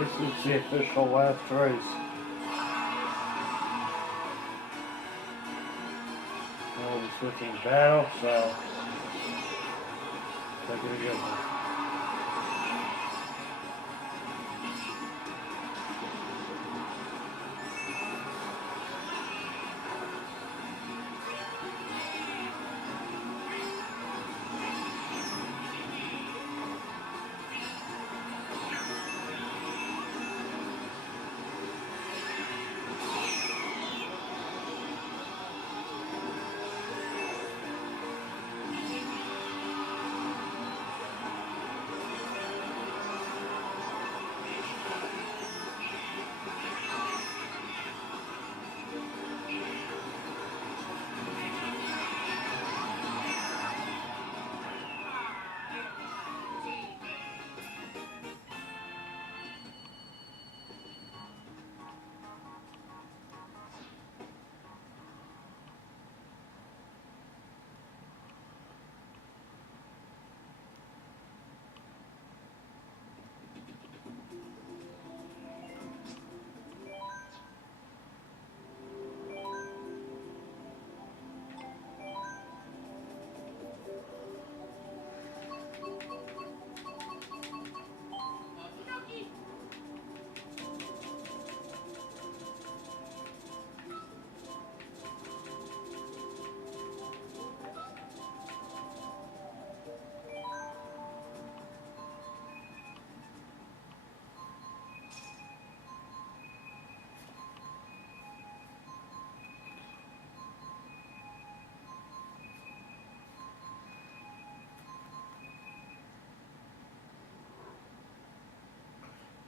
This is the official last race. We'll be switching battle, so take it a good one.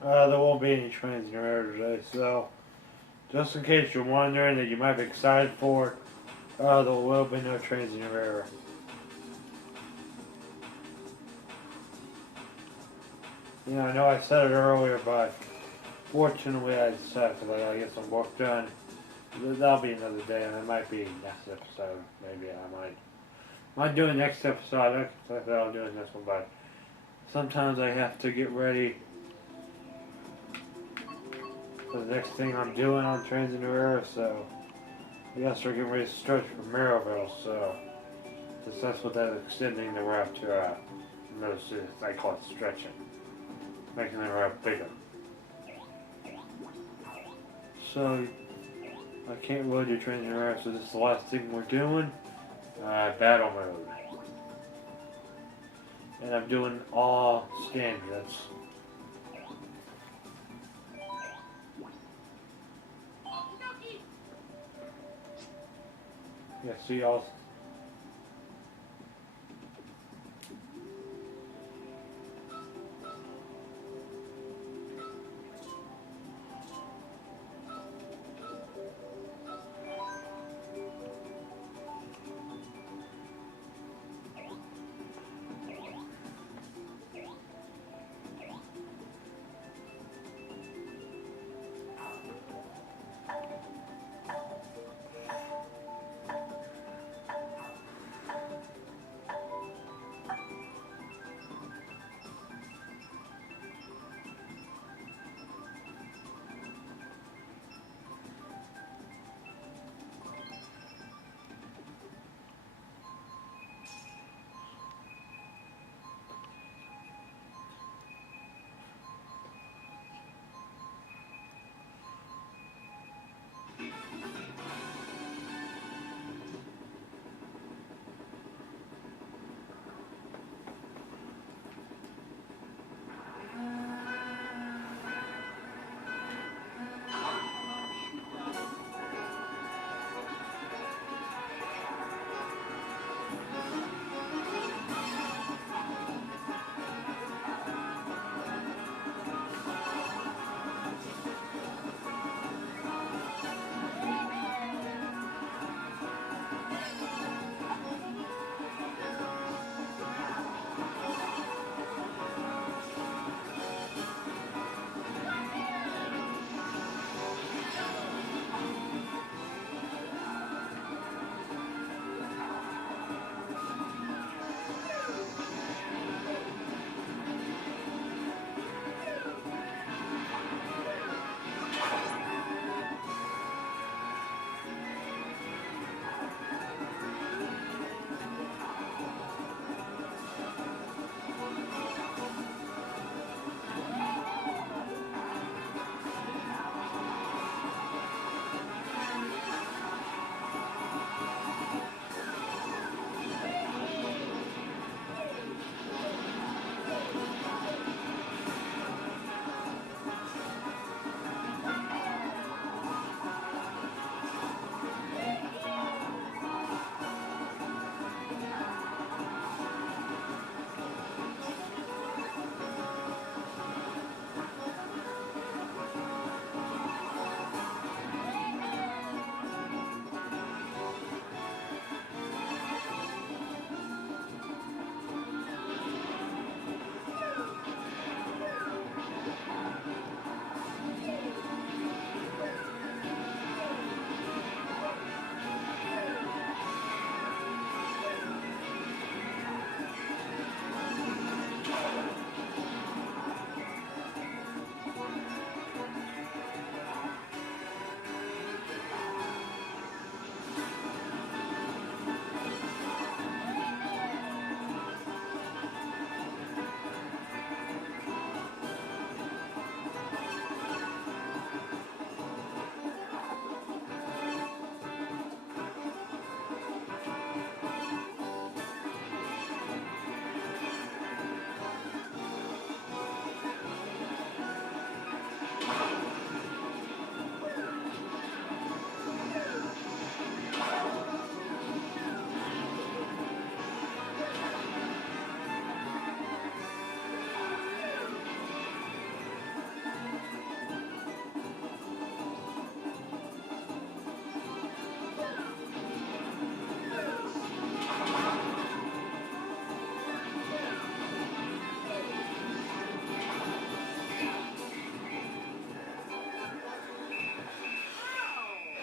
There won't be any trains in your area today, so just in case you're wondering that you might be excited for it, there will be no trains in your area. You know, I know I said it earlier, but fortunately I said because I gotta get some work done. That'll be another day, and it might be next episode. Maybe I might do it next episode. I thought I'll do it next one, but sometimes I have to get ready for the next thing I'm doing on Trains in the Air, so I gotta start getting ready to stretch for Maryville, so that's what that extending the route to, notice I call it stretching, making the route bigger. So I can't really do Trains in the Air, so this is the last thing we're doing, battle mode. And I'm doing all standards. Yeah, see y'all.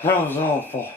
That was awful.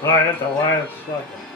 Right at the last second.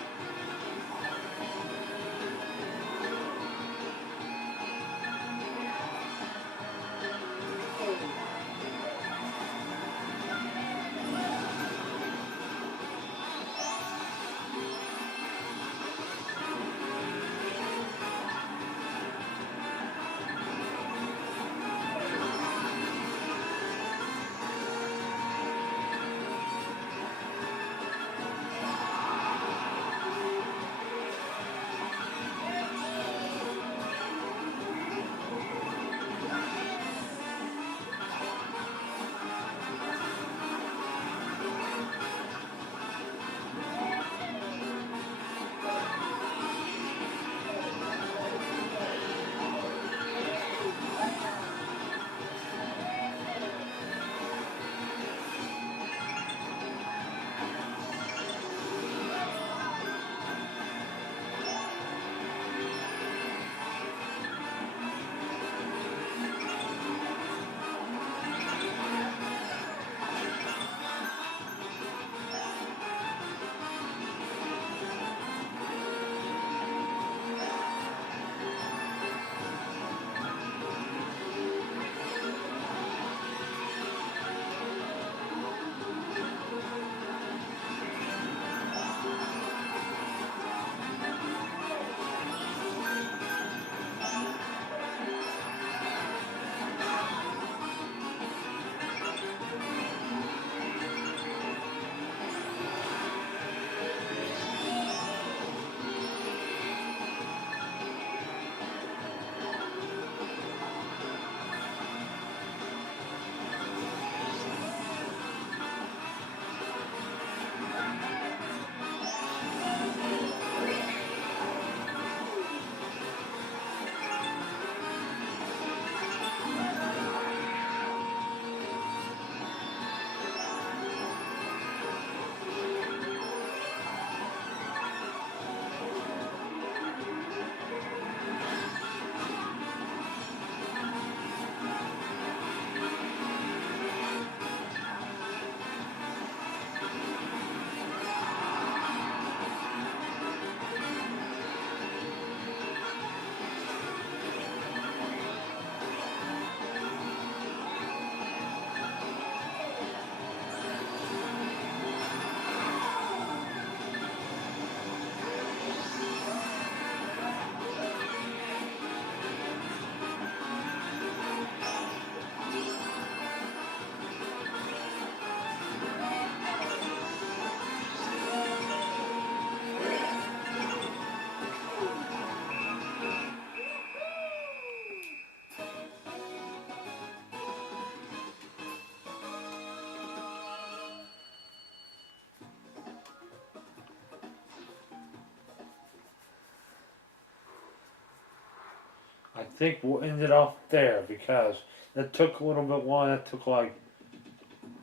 I think we'll end it off there because that took a little bit long. That took like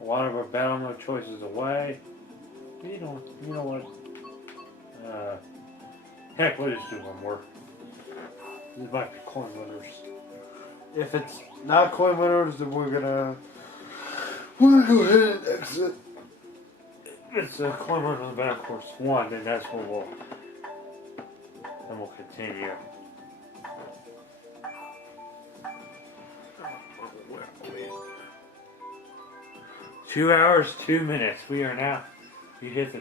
a lot of our battle mode choices away. You know what? Heck, we'll just do one more. It might be coin winners. If it's not coin winners, then we're gonna go ahead and exit. It's a coin winner on the battle course 1, and that's what we'll continue. 2 hours, 2 minutes. We just hit the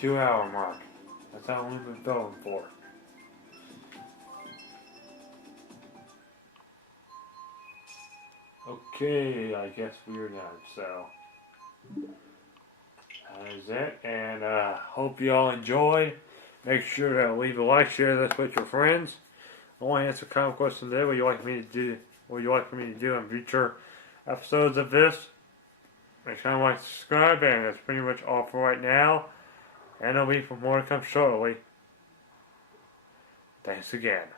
2-hour mark. That's how long we've been filming for. Okay, I guess we're done. So that is it, and hope you all enjoyed. Make sure to leave a like, share this with your friends. I want to answer comment questions today. What would you like me to do? What would you like for me to do in future episodes of this? Make sure to like, subscribe, and that's pretty much all for right now. And there'll be more to come shortly. Thanks again.